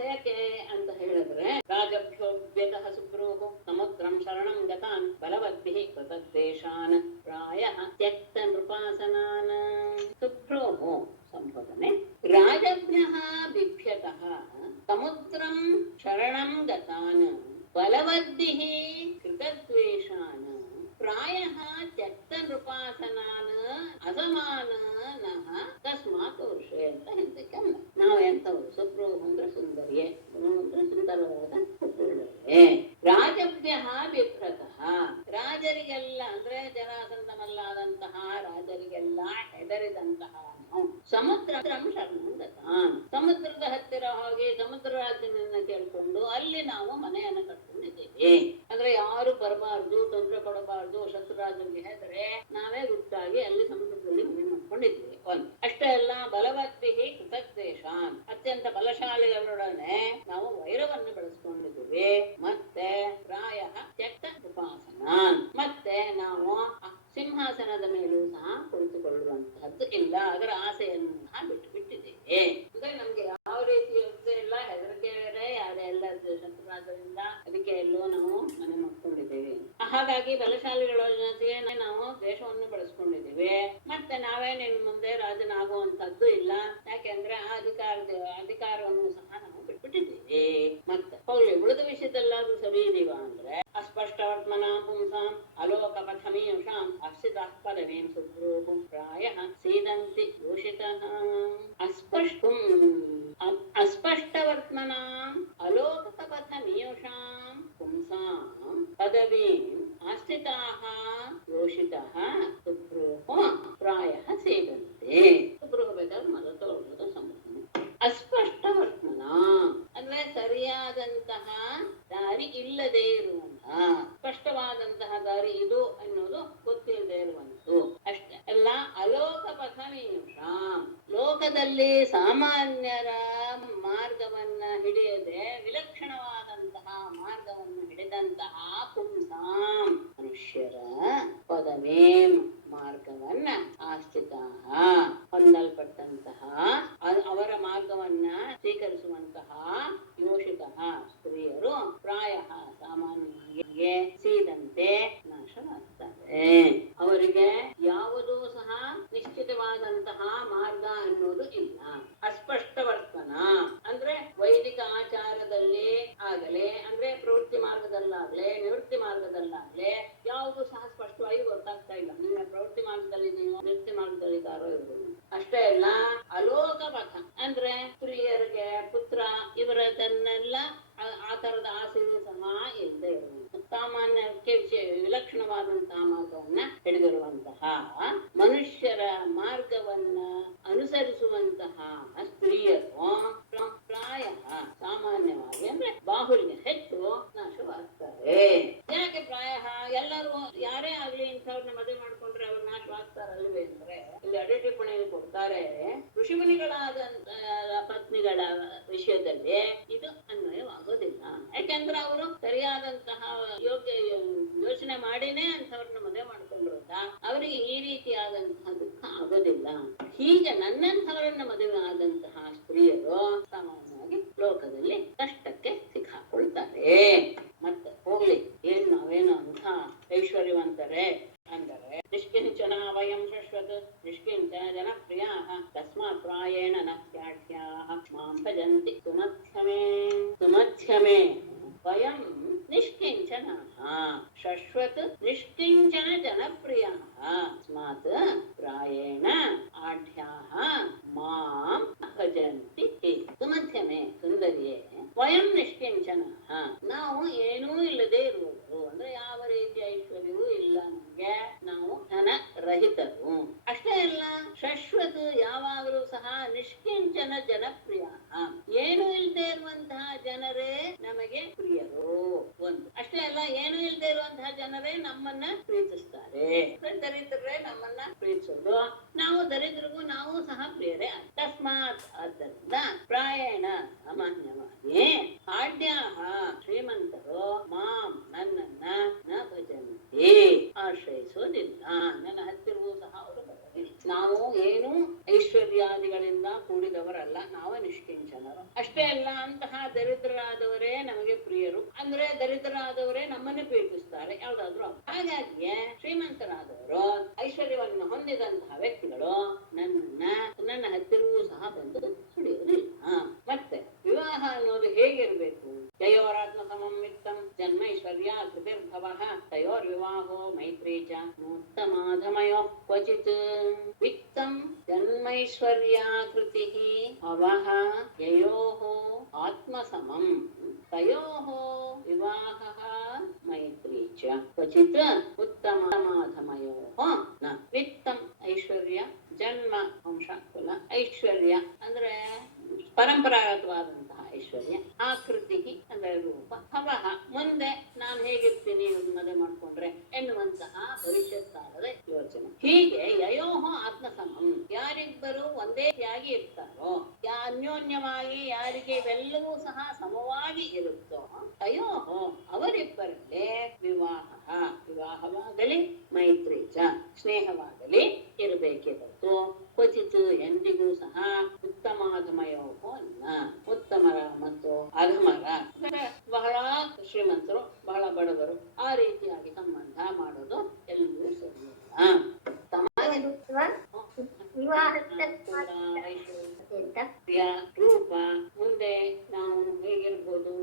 ಯಾಕೆ ಅಂತ ಹೇಳಿದ್ರೆ, ರಾಜಭ್ಯೋ ವ್ಯತಃ ಸುಬ್ರೂಹು ಸಮುದ್ರಂ ಶರಣಂ ಗತಾನ್ ಬಲವದ್ಭಿಃ ಕೃತದ್ವೇಷಾನ್ ಪ್ರಾಯಃ ತ್ಯಕ್ತ ನೃಪಾಸನಾನ್. ಸುಬ್ರೂಹು ಸಂಬೋಧನೆ. ರಾಜಭ್ಯಃ ಬಿಭ್ಯತಃ ಸಮುದ್ರಂ ಶರಣಂ ಗತಾನ್ ಬಲವದ್ಭಿಃ ಕೃತದ್ವೇಷಾನ್ ಪ್ರಾಯಃ ತ್ಯಕ್ತ ನೃಪಾಸನಾನ್ ಅಸಮಾನ ನಃ ತಸ್ಮಾತ್ ಪೌರುಷೇ ಅಂತ ಹಿಂದಕ್ಕೆ ಅಂದ. ನಾವು ಎಂಥವ್ರು? ಸುಬ್ರೂಹು ಅಂದ್ರೆ ಸುಂದರಿಯೇ, ಅಂದ್ರೆ ಸುಂದರವಾದ ರಾಜಭ್ಯ ಬಿಭ್ರತಃ, ರಾಜರಿಗೆಲ್ಲ ಅಂದ್ರೆ ಜರಾಸಂಧನಲ್ಲಾದಂತಹ ರಾಜರಿಗೆಲ್ಲ ಹೆದರಿದಂತಹ ಸಮುದ್ರಂ ಶರಣಂ, ಸಮುದ್ರದ ಹತ್ತಿರ ಹೋಗಿ ಸಮುದ್ರ ರಾಜ್ಯದಿಂದ ಕೇಳ್ಕೊಂಡು ಅಲ್ಲಿ ನಾವು ಮನೆಯನ್ನು ಕಟ್ಕೊಂಡಿದ್ದೇವೆ. ಅಂದ್ರೆ ಯಾರು ಬರಬಾರ್ದು, ತೊಂದರೆ ಕೊಡಬಾರ್ದು, ಶತ್ರುರಾಜನಿಗೆ ಹೆದರೆ ನಾವೇ ಗುಟ್ಟಾಗಿ ಅಲ್ಲಿ ಸಮುದ್ರದಲ್ಲಿ ಮನೆ ಮಾಡ್ಕೊಂಡಿದ್ದೇವೆ. ಅಷ್ಟೇ ಅಲ್ಲ, ಬಲವದ್ಭಿಹಿ ಕೃತದ್ವೇಷಾನ್, ಅತ್ಯಂತ ಬಲಶಾಲಿಗಳೊಡನೆ ನಾವು ವೈರವನ್ನು ಬೆಳೆಸ್ಕೊಂಡಿದ್ದೇವೆ. ಮತ್ತೆ ಪ್ರಾಯ ತ್ಯಕ್ತ ಉಪಾಸನಾನ್, ಮತ್ತೆ ನಾವು ಸಿಂಹಾಸನದ ಮೇಲೂ ಸಹ ಕುಳಿತುಕೊಳ್ಳುವಂತಹದ್ದು ಇಲ್ಲ, ಅದರ ಆಸೆಯನ್ನು ಸಹ ಬಿಟ್ಟು ಬಿಟ್ಟಿದ್ದೇವೆ. ಅಂದ್ರೆ ನಮ್ಗೆ ಯಾವ ರೀತಿ ಯೋಚನೆ ಇಲ್ಲ, ಹೆದರಿಕೆ ಯಾರೆಲ್ಲ ಶತ್ರುರಾಜರಿಂದ, ಅದಕ್ಕೆ ಎಲ್ಲೋ ನಾವು ಮನೆ ಮಾಡ್ಕೊಂಡಿದ್ದೇವೆ. ಹಾಗಾಗಿ ಬಲಶಾಲಿಗಳ ಜೊತೆಗೆ ನಾವು ದ್ವೇಷವನ್ನು ಬೆಳೆಸ್ಕೊಂಡಿದ್ದೇವೆ. ಮತ್ತೆ ನಾವೇ ನಿನ್ ಮುಂದೆ ರಾಜನಾಗುವಂತದ್ದು ಇಲ್ಲ, ಯಾಕೆಂದ್ರೆ ಆ ಅಧಿಕಾರವನ್ನು ಸಹ ನಾವು ಬಿಟ್ಬಿಟ್ಟಿದ್ದೇವೆ. ಮತ್ತೆ ಹೋಗ್ಲಿ, ಉಳಿದ ವಿಷಯದಲ್ಲಾದ್ರೂ ಸರಿ ಇದೀವ ಅಂದ್ರೆ ಅಸ್ಪಷ್ಟವರ್ತ್ಮನ ಪುಂಸಾಂ ಅಲೋಕ ಪಥಮೀಷಾಂ ಅರ್ಷಿತಃ ಪದವೀಂ ಸುಬ್ರೂಹು ಪ್ರಾಯಃ ಸೀದಂತಿ ದೂಷಿತಃ. ಅಸ್ಪಷ್ಟವರ್ತ್ಮನಾಂ ಅಲೋಕ ಪಥಮೀಷಾಂ ಪುಂಸಾಂ ಪದವೀಂ ಆಸ್ಥಿತಾಃ ಯೋಷಿತಃ ಸುಬ್ರೂಹು ಪ್ರಾಯಃ ಸೇದಂತೆ. ಸುಬ್ರೂಹು ಬೇಕಾದ್ರೆ ಮೊದಲು ತಗೊಳ್ಳೋದು ಸಂಬಂಧ. ಅಸ್ಪಷ್ಟವರ್ತ್ಮನ ಅಂದ್ರೆ ಸರಿಯಾದಂತಹ ದಾರಿ ಇಲ್ಲದೆ ಇರುವಂತಹ, ಸ್ಪಷ್ಟವಾದಂತಹ ದಾರಿ ಇದು ಅನ್ನೋದು ಗೊತ್ತಿಲ್ಲದೆ ಇರುವಂತದ್ದು ಅಷ್ಟೇ ಅಲ್ಲ. ಅಲೋಕ ಪಥಮೀಷಾಂ, ಲೋಕದಲ್ಲಿ ಸಾಮಾನ್ಯರ ಮಾರ್ಗವನ್ನ ಹಿಡಿಯದೆ ವಿಲಕ್ಷಣವಾದಂತಹ ಮಾರ್ಗವನ್ನು ಹಿಡಿದಂತಹ ಪುಂಸಾಂ ಮನುಷ್ಯರ ಪದವೇಂ ಮಾರ್ಗವನ್ನ ಆಸ್ಥಿತಾಃ ಹೊಂದಲ್ಪಟ್ಟಂತಹ ಅವರ ಮಾರ್ಗವನ್ನ ಸ್ವೀಕರಿಸುವಂತಹ ಯೋಷಿತಃ ಸ್ತ್ರೀಯರು ಪ್ರಾಯ ಸಾಮಾನ್ಯವಾಗಿ ಸೀದಂತೆ ನಾಶವಾಗ್ತಾರೆ. ಅವರಿಗೆ ಯಾವುದೂ ಸಹ ನಿಶ್ಚಿತವಾದಂತಹ ಮಾರ್ಗ ಅನ್ನೋದು ಇಲ್ಲ. ಅಸ್ಪಷ್ಟವರ್ತನ ಅಂದ್ರೆ ವೈದಿಕ ಆಚಾರದಲ್ಲಿ ಆಗಲೇ, ಅಂದ್ರೆ ಪ್ರವೃತ್ತಿ ಮಾರ್ಗದಲ್ಲಾಗ್ಲೇ ನಿವೃತ್ತಿ ಮಾರ್ಗದಲ್ಲಾಗ್ಲೇ ಯಾವುದು ಸಹ ಸ್ಪಷ್ಟವಾಗಿ ಗೊತ್ತಾಗ್ತಾ ಇಲ್ಲ. ನಿಮ್ಮ ಪ್ರವೃತ್ತಿ ಮಾರ್ಗದಲ್ಲಿ ನೀವು ನಿವೃತ್ತಿ ಮಾರ್ಗದಲ್ಲಿ ಇದ್ದಾರೋ ಇರ್ಬೋದು. ಅಷ್ಟೇ ಅಲ್ಲ, ಅಲೋಕ ಪಥ ಅಂದ್ರೆ ಸ್ತ್ರೀಯರಿಗೆ ಪುತ್ರ ಇವರದನ್ನೆಲ್ಲ ಆ ತರದ ಆಸೆಯೂ ಸಹ ಇಲ್ಲದೆ ಇರುವಂತಹ ಸಾಮಾನ್ಯಕ್ಕೆ ವಿಲಕ್ಷಣವಾದಂತಹ ಮಾರ್ಗವನ್ನ ಹಿಡಿದಿರುವಂತಹ ಮನುಷ್ಯರ ಮಾರ್ಗವನ್ನ ಅನುಸರಿಸುವಂತಹ ಸ್ತ್ರೀಯರು ಪ್ರಾಯ ಸಾಮಾನ್ಯವಾಗಿ ಅಂದ್ರೆ ಬಾಹುಲ್ಯ ಹೆಚ್ಚು ನಾಶವಾಗ್ತಾರೆ. ಯಾಕೆ ಪ್ರಾಯ ಎಲ್ಲರೂ ಯಾರೇ ಆಗ್ಲಿ ಇಂಥವ್ರನ್ನ ಮದುವೆ ಮಾಡ್ಕೊಂಡ್ರೆ ಅವ್ರು ನಾಶವಾಗ್ತಾರಲ್ವೇ ಅಂದ್ರೆ ಇಲ್ಲಿ ಅಡೆ ಟಿಪ್ಪಣಿಯಲ್ಲಿ ಕೊಡ್ತಾರೆ. ಋಷಿಮುನಿಗಳಾದ ಪತ್ನಿಗಳ ವಿಷಯದಲ್ಲಿ ಇದು ಅನ್ವಯವಾಗೋದಿಲ್ಲ. ಯಾಕೆಂದ್ರೆ ಅವರು ಸರಿಯಾದಂತಹ ಯೋಗ್ಯ ಯೋಚನೆ ಮಾಡಿನೇ ಅಂಥವ್ರನ್ನ ಮದುವೆ ಮಾಡ್ಕೊಂಡ್ರಂತ ಅವರಿಗೆ ಈ ರೀತಿಯಾದಂತಹ ದುಃಖ ಆಗೋದಿಲ್ಲ. ಹೀಗೆ ನನ್ನಂಥವರನ್ನ ಮದುವೆ ಆದಂತಹ ಸ್ತ್ರೀಯರು ಸಾಮಾನ್ಯವಾಗಿ ಲೋಕದಲ್ಲಿ ಕಷ್ಟಕ್ಕೆ ಸಿಕ್ಕಾಕೊಳ್ತಾರೆ. ಮತ್ತೆ ಹೋಗ್ಲಿ, ಏನ್ ನಾವೇನು ಅಂಥ ಐಶ್ವರ್ಯವಂತರೇ ಅಂದರೆ ನಿಷ್ಕಿಂಚನ ವಯಂ ಶಶ್ವತ್ ನಿಷ್ಕಿಂಚನ ಜನಪ್ರಿಯಾ ತಸ್ಮಾತ್ ಪ್ರಾಯೇಣ ನ ತ್ಯಾಢ್ಯಾಃ ಮಾಂ ಭಜಂತಿ ಸುಮಧ್ಯಮೇ ವಯಂ ನಿಷ್ಕಿಂಚನಾಃ ಶಶ್ವತ್ ನಿಷ್ಕಿಂಚನ ಜನಪ್ರಿಯಾಃ ತಸ್ಮಾತ್ ಪ್ರಾಯೇಣ ಆಢ್ಯಾಃ ಮಾಂ ಭಜಂತಿ. ಸುಮಧ್ಯಮೆ ಸುಂದರಿಯೇ, ವಯಂ ನಿಷ್ಕಿಂಚನಾಃ ನಾವು ಏನೂ ಇಲ್ಲದೆ ಇರುವುದು, ಅಂದ್ರೆ ಯಾವ ರೀತಿಯ ಐಶ್ವರ್ಯವೂ ಇಲ್ಲ ನಮ್ಗೆ, ನಾವು ಧನ ರಹಿತರು. ಅಷ್ಟೇ ಅಲ್ಲ, ಶಶ್ವತ್ ಯಾವಾಗಲೂ ಸಹ ನಿಷ್ಕಿಂಚನ ಜನಪ್ರಿಯ, ಏನು ಇಲ್ಲದೆ ಇರುವಂತಹ ಜನರೇ ನಮಗೆ ಪ್ರಿಯರು. ಒಂದು ಅಷ್ಟೇ ಅಲ್ಲ, ಏನು ಇಲ್ಲದೆ ಇರುವಂತಹ ಜನರೇ ನಮ್ಮನ್ನ ಪ್ರೀತಿಸ್ತಾರೆ. ದರಿದ್ರರೇ ನಮ್ಮನ್ನ ಪ್ರೀತಿಸೋದು, ನಾವು ದರಿದ್ರಿಗೂ ನಾವು ಸಹ ಪ್ರಿಯರೇ. ತಸ್ಮಾತ್ ಆದ್ದರಿಂದ ಪ್ರಾಯಣ ಸಾಮಾನ್ಯವಾಗಿ ಆಢ್ಯಾಃ ಶ್ರೀಮಂತರು ಮಾಂ ನನ್ನನ್ನ ನ ಭಜಂತಿ ಆಶ್ರಯಿಸೋದಿಲ್ಲ, ನನ್ನ ಹತ್ತಿರವೂ ಸಹ ಅವರು ಬರೋದಿಲ್ಲ. ನಾವು ಏನು ಐಶ್ವರ್ಯಾದಿಗಳಿಂದ ಕೂಡಿದವರಲ್ಲ, ನಾವು ನಿಷ್ಕಿಂಚನರು. ಅಷ್ಟೇ ಅಲ್ಲ, ಅಂತಹ ದರಿದ್ರರಾದವರೇ ನಮಗೆ ಪ್ರಿಯರು, ಅಂದ್ರೆ ದರಿದ್ರರಾದವರೇ ನಮ್ಮನ್ನು ಪ್ರೀತಿಸ್ತಾರೆ ಯಾವ್ದಾದ್ರು. ಹಾಗಾಗಿ ಶ್ರೀಮಂತರಾದವರು ಐಶ್ವರ್ಯವನ್ನು ಹೊಂದಿದಂತಹ ವ್ಯಕ್ತಿಗಳು ನನ್ನ ಹತ್ತಿರವೂ ಸಹ ಬಂದು ಸುಳಿಯುವುದಿಲ್ಲ. ಮತ್ತೆ ವಿವಾಹ ಅನ್ನೋದು ಹೇಗಿರ್ಬೇಕು? ತಯೋರಾತ್ಮ ಸಮಮಿತ್ತಂ ಜನ್ಮೈಶ್ವರ್ಯ ಕೃತಿರ್ಭವಃ ತಯೋರ್ವಿವಾಹೋ ಮೈತ್ರೀ ಚ ಉತ್ತಮಾಧಮಯೋ ಕ್ವಚಿತ್ ವಿತ್ತ ವಿತ್ತಂ ಜನ್ಮೈಶ್ವರ್ಯಾಕೃತಿ ಅವಹ ಯಯೋಃ ಆತ್ಮಸಮಂ ತಯೋಃ ವಿವಾಹಃ ಮೈತ್ರಿ ಚ ಕ್ವಚಿತ್ ಉತ್ತಮಾಧಮಯೋಃ ನ. ವಿತ್ತಂ ಐಶ್ವರ್ಯ, ಜನ್ಮ ವಂಶ ಕುಲ, ಐಶ್ವರ್ಯ ಅಂದ್ರೆ ಪರಂಪರಾಗತವಾದಂತಹ ಐಶ್ವರ್ಯ, ಆಕೃತಿ ಅಂದ್ರೆ ರೂಪ, ಅವಹ ಮುಂದೆ ನಾನು ಹೇಗಿರ್ತೀನಿ ಮದುವೆ ಮಾಡ್ಕೊಂಡ್ರೆ ಎನ್ನುವಂತಹ ಭವಿಷ್ಯತ್ ಕಾಲದ ಯೋಚನೆ. ಹೀಗೆ ಯಯೋಃ ಆತ್ಮಸಮಂ, ಯಾರಿಬ್ಬರು ಒಂದೇ ರೀತಿಯಾಗಿ ಇರ್ತಾರೋ, ಅನ್ಯೋನ್ಯವಾಗಿ ಯಾರಿಗೆ ಇವೆಲ್ಲವೂ ಸಹ ಸಮವಾಗಿ ಇರುತ್ತೋ ತಯೋಃ ಅವರಿಬ್ಬರಲ್ಲೇ ವಿವಾಹವಾಗಲಿ ಮೈತ್ರಿ ಚ ಸ್ನೇಹವಾಗಲಿ ಇರಬೇಕೇ ಹೊರತು ಕ್ವಚಿತ್ ಎಂದಿಗೂ ಸಹ ಉತ್ತಮಾಧಮಯೋಃ ನ. ಉತ್ತಮರ ಮತ್ತು ಅಧಮರ ಅಂದ್ರೆ ಬಹಳ ಶ್ರೀಮಂತರು ಬಹಳ ಬಡವರು ಆ ರೀತಿಯಾಗಿ ಸಂಬಂಧ ಮಾಡೋದು ಎಲ್ಲೂ ಸರಿಯಿಲ್ಲ. ರೂಪ ಮುಂದೆ ನಾವು ಹೇಗಿರ್ಬೋದು,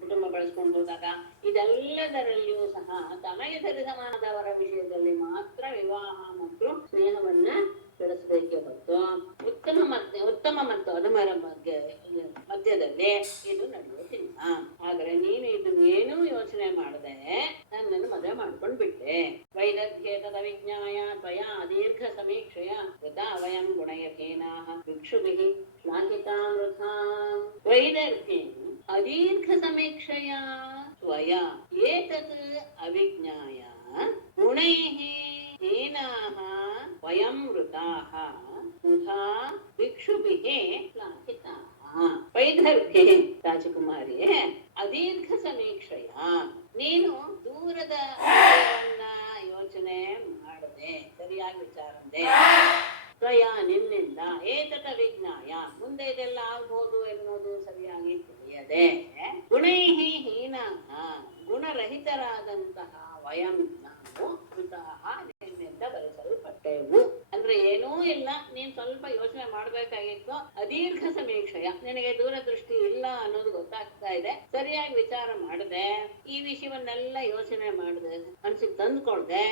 ಕುಟುಂಬ ಬೆಳೆಸ್ಕೊಂಡು ಹೋದಾಗ ಇದೆಲ್ಲದರಲ್ಲಿಯೂ ಸಹ ತಮಗೆ ಸರಿಸಮಾನದವರ ವಿಷಯದಲ್ಲಿ ಮಾತ್ರ ವಿವಾಹ ಮತ್ತು ಸ್ನೇಹವನ್ನ ಬೆಳೆಸಬೇಕೇ ಹೊರತು ಉತ್ತಮ ಮತ್ತು ಅಧಮರ ಮಧ್ಯದಲ್ಲಿ ಇದು ನಡೆಯುತ್ತಿಲ್ಲ. ಆದ್ರೆ ನೀನು ಇದನ್ನೇನೂ ಯೋಚನೆ ಮಾಡದೆ ನನ್ನನ್ನು ಮದುವೆ ಮಾಡ್ಕೊಂಡು ಬಿಟ್ಟೆ. ವೈದಗ್ಧ್ಯೇತದ ವಿಜ್ಞಾಯ ತ್ವಯಾ ಅದೀರ್ಘ ಸಮೀಕ್ಷೆಯ ಯಥಾ ವಯಂ ಗುಣಯಹೀನಾಃ ಭಿಕ್ಷುಭಿಃ ಶ್ಲಾಘಿತಾಮೃತಾಂ. ವೈದಗ್ಧ್ಯೇನ ಅದೀರ್ಘ ಸಮೀಕ್ಷೆಯ ತ್ವಯಾ ಏತತ್ ಅವಿಜ್ಞಾಯ ಗುಣೈಃ ಹೀನಾಃ ವಯಂ ವೃತಾಃ ಮುಧಾ ಭಿಕ್ಷುಭಿಃ ಶ್ಲಾಘಿತಾಃ. ವೈದರ್ಭಿ ರಾಜಕುಮಾರಿಯೇ, ಅದೀರ್ಘ ಸಮೀಕ್ಷೆಯ ನೀನು ದೂರದ ಯೋಚನೆ ಮಾಡದೆ, ಸರಿಯಾಗಿ ವಿಚಾರದೆ, ತ್ವಯ ನಿನ್ನಿಂದ ಏತಟ ವಿಜ್ಞಾಯ ಮುಂದೆ ಇದೆಲ್ಲ ಆಗ್ಬೋದು ಎನ್ನುವುದು ಸರಿಯಾಗಿ ತಿಳಿಯದೆ, ಗುಣೈಹಿ ಹೀನಾಃ ಗುಣರಹಿತರಾದಂತಹ ವಯಂ ನಾವು ಕೃತಾಃ ನಿನ್ನಿಂದ ಬರೆಸಲ್ಪಟ್ಟೆವು. ಅಂದ್ರೆ ಏನೂ ಇಲ್ಲ, ನೀನ್ ಸ್ವಲ್ಪ ಯೋಚನೆ ಮಾಡ್ಬೇಕಾಗಿತ್ತು. ಅದೀರ್ಘ ಸಮೀಕ್ಷೆಯ ನಿನಗೆ ದೂರದೃಷ್ಟಿ ಇಲ್ಲ ಅನ್ನೋದು ಗೊತ್ತಾಗ್ತಾ ಇದೆ. ಸರಿಯಾಗಿ ವಿಚಾರ ಮಾಡದೆ, ಈ ವಿಷಯವನ್ನೆಲ್ಲ ಯೋಚನೆ ಮಾಡದೆ, ಮನಸ್ಸಿಗೆ ತಂದ್ಕೊಳ್ದೆ,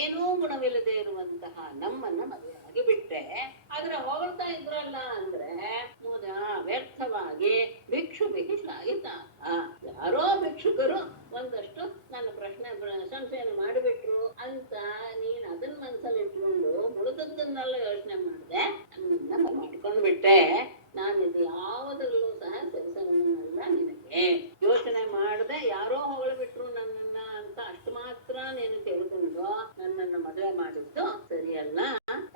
ಏನೂ ಗುಣವಿಲ್ಲದೆ ಇರುವಂತಹ ನಮ್ಮನ್ನ ಮದುವೆಯಾಗಿ ಬಿಟ್ಟೆ. ಆದ್ರೆ ಹೊಗಳ್ತಾ ಇದ್ರಲ್ಲ ಅಂದ್ರೆ ವ್ಯರ್ಥವಾಗಿ ಭಿಕ್ಷು ಶ್ಲಾಘಿತ. ಯಾರೋ ಭಿಕ್ಷುಕರು ಒಂದಷ್ಟು ನನ್ನ ಸಂಶಯನ ಮಾಡಿಬಿಟ್ರು ಅಂತ ನೀನ್ ಅದನ್ನ ಮನ್ಸಲ್ಲಿ ಇಟ್ಕೊಂಡು ಮುಳುದದ್ದನ್ನೆಲ್ಲ ಯೋಚನೆ ಮಾಡಿದೆ, ನನ್ನ ಮಾಡ್ಕೊಂಡ್ ಬಿಟ್ಟೆ. ನಾನು ಇದು ಯಾವುದರಲ್ಲೂ ಸಹ ಸರಿಸಲ್ಲ. ನಿನಗೆ ಯೋಚನೆ ಮಾಡದೆ ಯಾರೋ ಹೊಗಳ್ಬಿಟ್ರು ನನ್ನನ್ನ ಅಂತ ಅಷ್ಟು ಮಾತ್ರ ನೀನು ತಿಳ್ಕೊಂಡು ನನ್ನನ್ನು ಮದುವೆ ಮಾಡಿದ್ದು ಸರಿಯಲ್ಲ.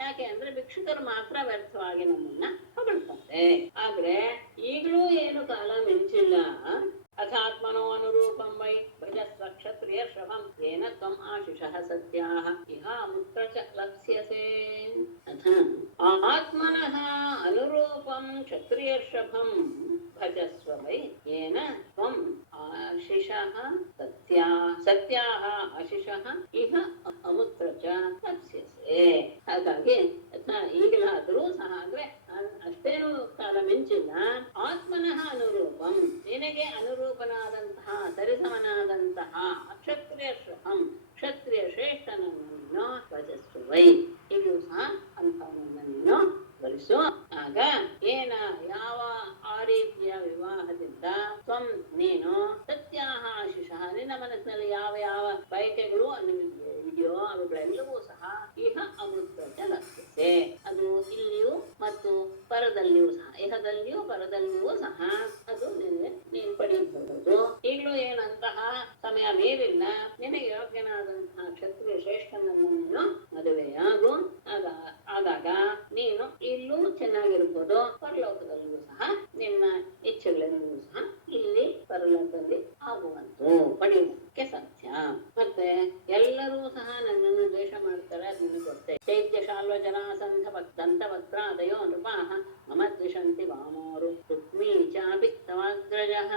ಯಾಕೆ ಅಂದ್ರೆ ಭಿಕ್ಷುಕರು ಮಾತ್ರ ವ್ಯರ್ಥವಾಗಿ ನಮ್ಮನ್ನ ಹೊಗಳ್ತಾರೆ. ಆದ್ರೆ ಈಗಲೂ ಏನು ಕಾಲ ಮಿಂಚಿಲ್ಲ. ಅಥಾತ್ಮನೋ ಅನುರೂಪಂ ವೈ ಭಜಸ್ವ ಕ್ಷತ್ರಿಯ ಶ್ರವಂ ಯೇನ ತ್ವಂ ಆಶಿಷಃ ಸತ್ಯಾಃ ಇಹ ಮುತ್ರ ಚ ಲಕ್ಷ್ಯಸೇ. ಆತ್ಮನಃ ಅನುರೂಪಂ ಕ್ಷತ್ರಿಯ ಶ್ರವಂ ಭಜಸ್ವ ವೈ ಯೇನ ತ್ವಂ ಆಶಿಷಃ ಸತ್ಯಾಃ ಆಶಿಷಃ ಇಹ ಅಮುತ್ರ ಚ ಲಕ್ಷ್ಯಸೇ. ಹಾಗಾಗಿ ಈಗಲಾದರೂ ಸಹ ಅಂದ್ರೆ ಅಷ್ಟೇನು ಕಾಲ ಮಿಂಚಿಲ್ಲ. ಆತ್ಮನಃ ಅನುರೂಪಂ ನಿನಗೆ ಅನುರೂಪನಾದಂತಹ ಸರಿಸಮನಾದಂತಹ ಕ್ಷತ್ರಿಯ ಶ್ರಹಂ ಕ್ಷತ್ರಿಯ ಶ್ರೇಷ್ಠನನ್ನು ಭಜಸ್ಸು ವೈ ಈಗಲೂ ಸಹ ಅಂಥವನನ್ನು ನೀನು ಬಲಿಸು. ಆಗ ಏನ ಯಾವ ಆ ರೀತಿಯ ವಿವಾಹದಿಂದ ತ್ವಂ ನೀನು ಸತ್ಯಾಹ ಆಶಿಷಃ ನಿನ್ನ ಮನಸ್ಸಿನಲ್ಲಿ ಯಾವ ಯಾವ ಬಯಕೆಗಳು ಇದೆಯೋ ಅವುಗಳೆಲ್ಲವೂ ಸಹ ಇಹ ಅಮೃತ ಲಕ್ಷ್ಯಸೆ ಅದು ಇಲ್ಲಿಯೂ ಮತ್ತು ಪರದಲ್ಲಿಯೂ ಸಹ ಇಹದಲ್ಲಿಯೂ ಪರದಲ್ಲಿಯೂ ಸಹ ಅದು ನೀನು ಪಡೆಯಬಹುದು. ಈಗಲೂ ಏನಂತಹ ಸಮಯ ಮೀರಿಲ್ಲ. ನಿನಗೆ ಯೋಗ್ಯನಾದಂತಹ ಕ್ಷತ್ರಿಯ ಶ್ರೇಷ್ಠನನ್ನು ನೀನು ಮದುವೆಯಾಗು. ಆದಾಗ ನೀನು ಇಲ್ಲೂ ಚೆನ್ನಾಗಿರ್ಬೋದು, ಪರಲೋಕದಲ್ಲಿಯೂ ಸಹ ನಿನ್ನ ಇಚ್ಛೆಗಳೆಲ್ಲವೂ ಸಹ ಇಲ್ಲಿ ಪರಲೋಕದಲ್ಲಿ ಆಗುವಂತು ಪಡೆಯುವುದಕ್ಕೆ ಸಾಧ್ಯ. ಮತ್ತೆ ಎಲ್ಲರೂ ಸಹ ನನ್ನನ್ನು ದ್ವೇಷ ಮಾಡ್ತಾರೆ, ಅದು ನಿನಗೆ ಗೊತ್ತೇ. ಚೈತ್ಯ ಶಾಲ್ವ ಜರಾಸಂಧ ದಂತವಕ್ರಾದಯೋ ನೃಪಾಃ ಮಮ ದ್ವಿಷಂತಿ ವಾಮೋರು ರುಕ್ಮೀ ಚಾಪಿ ತವಾಗ್ರಜಃ.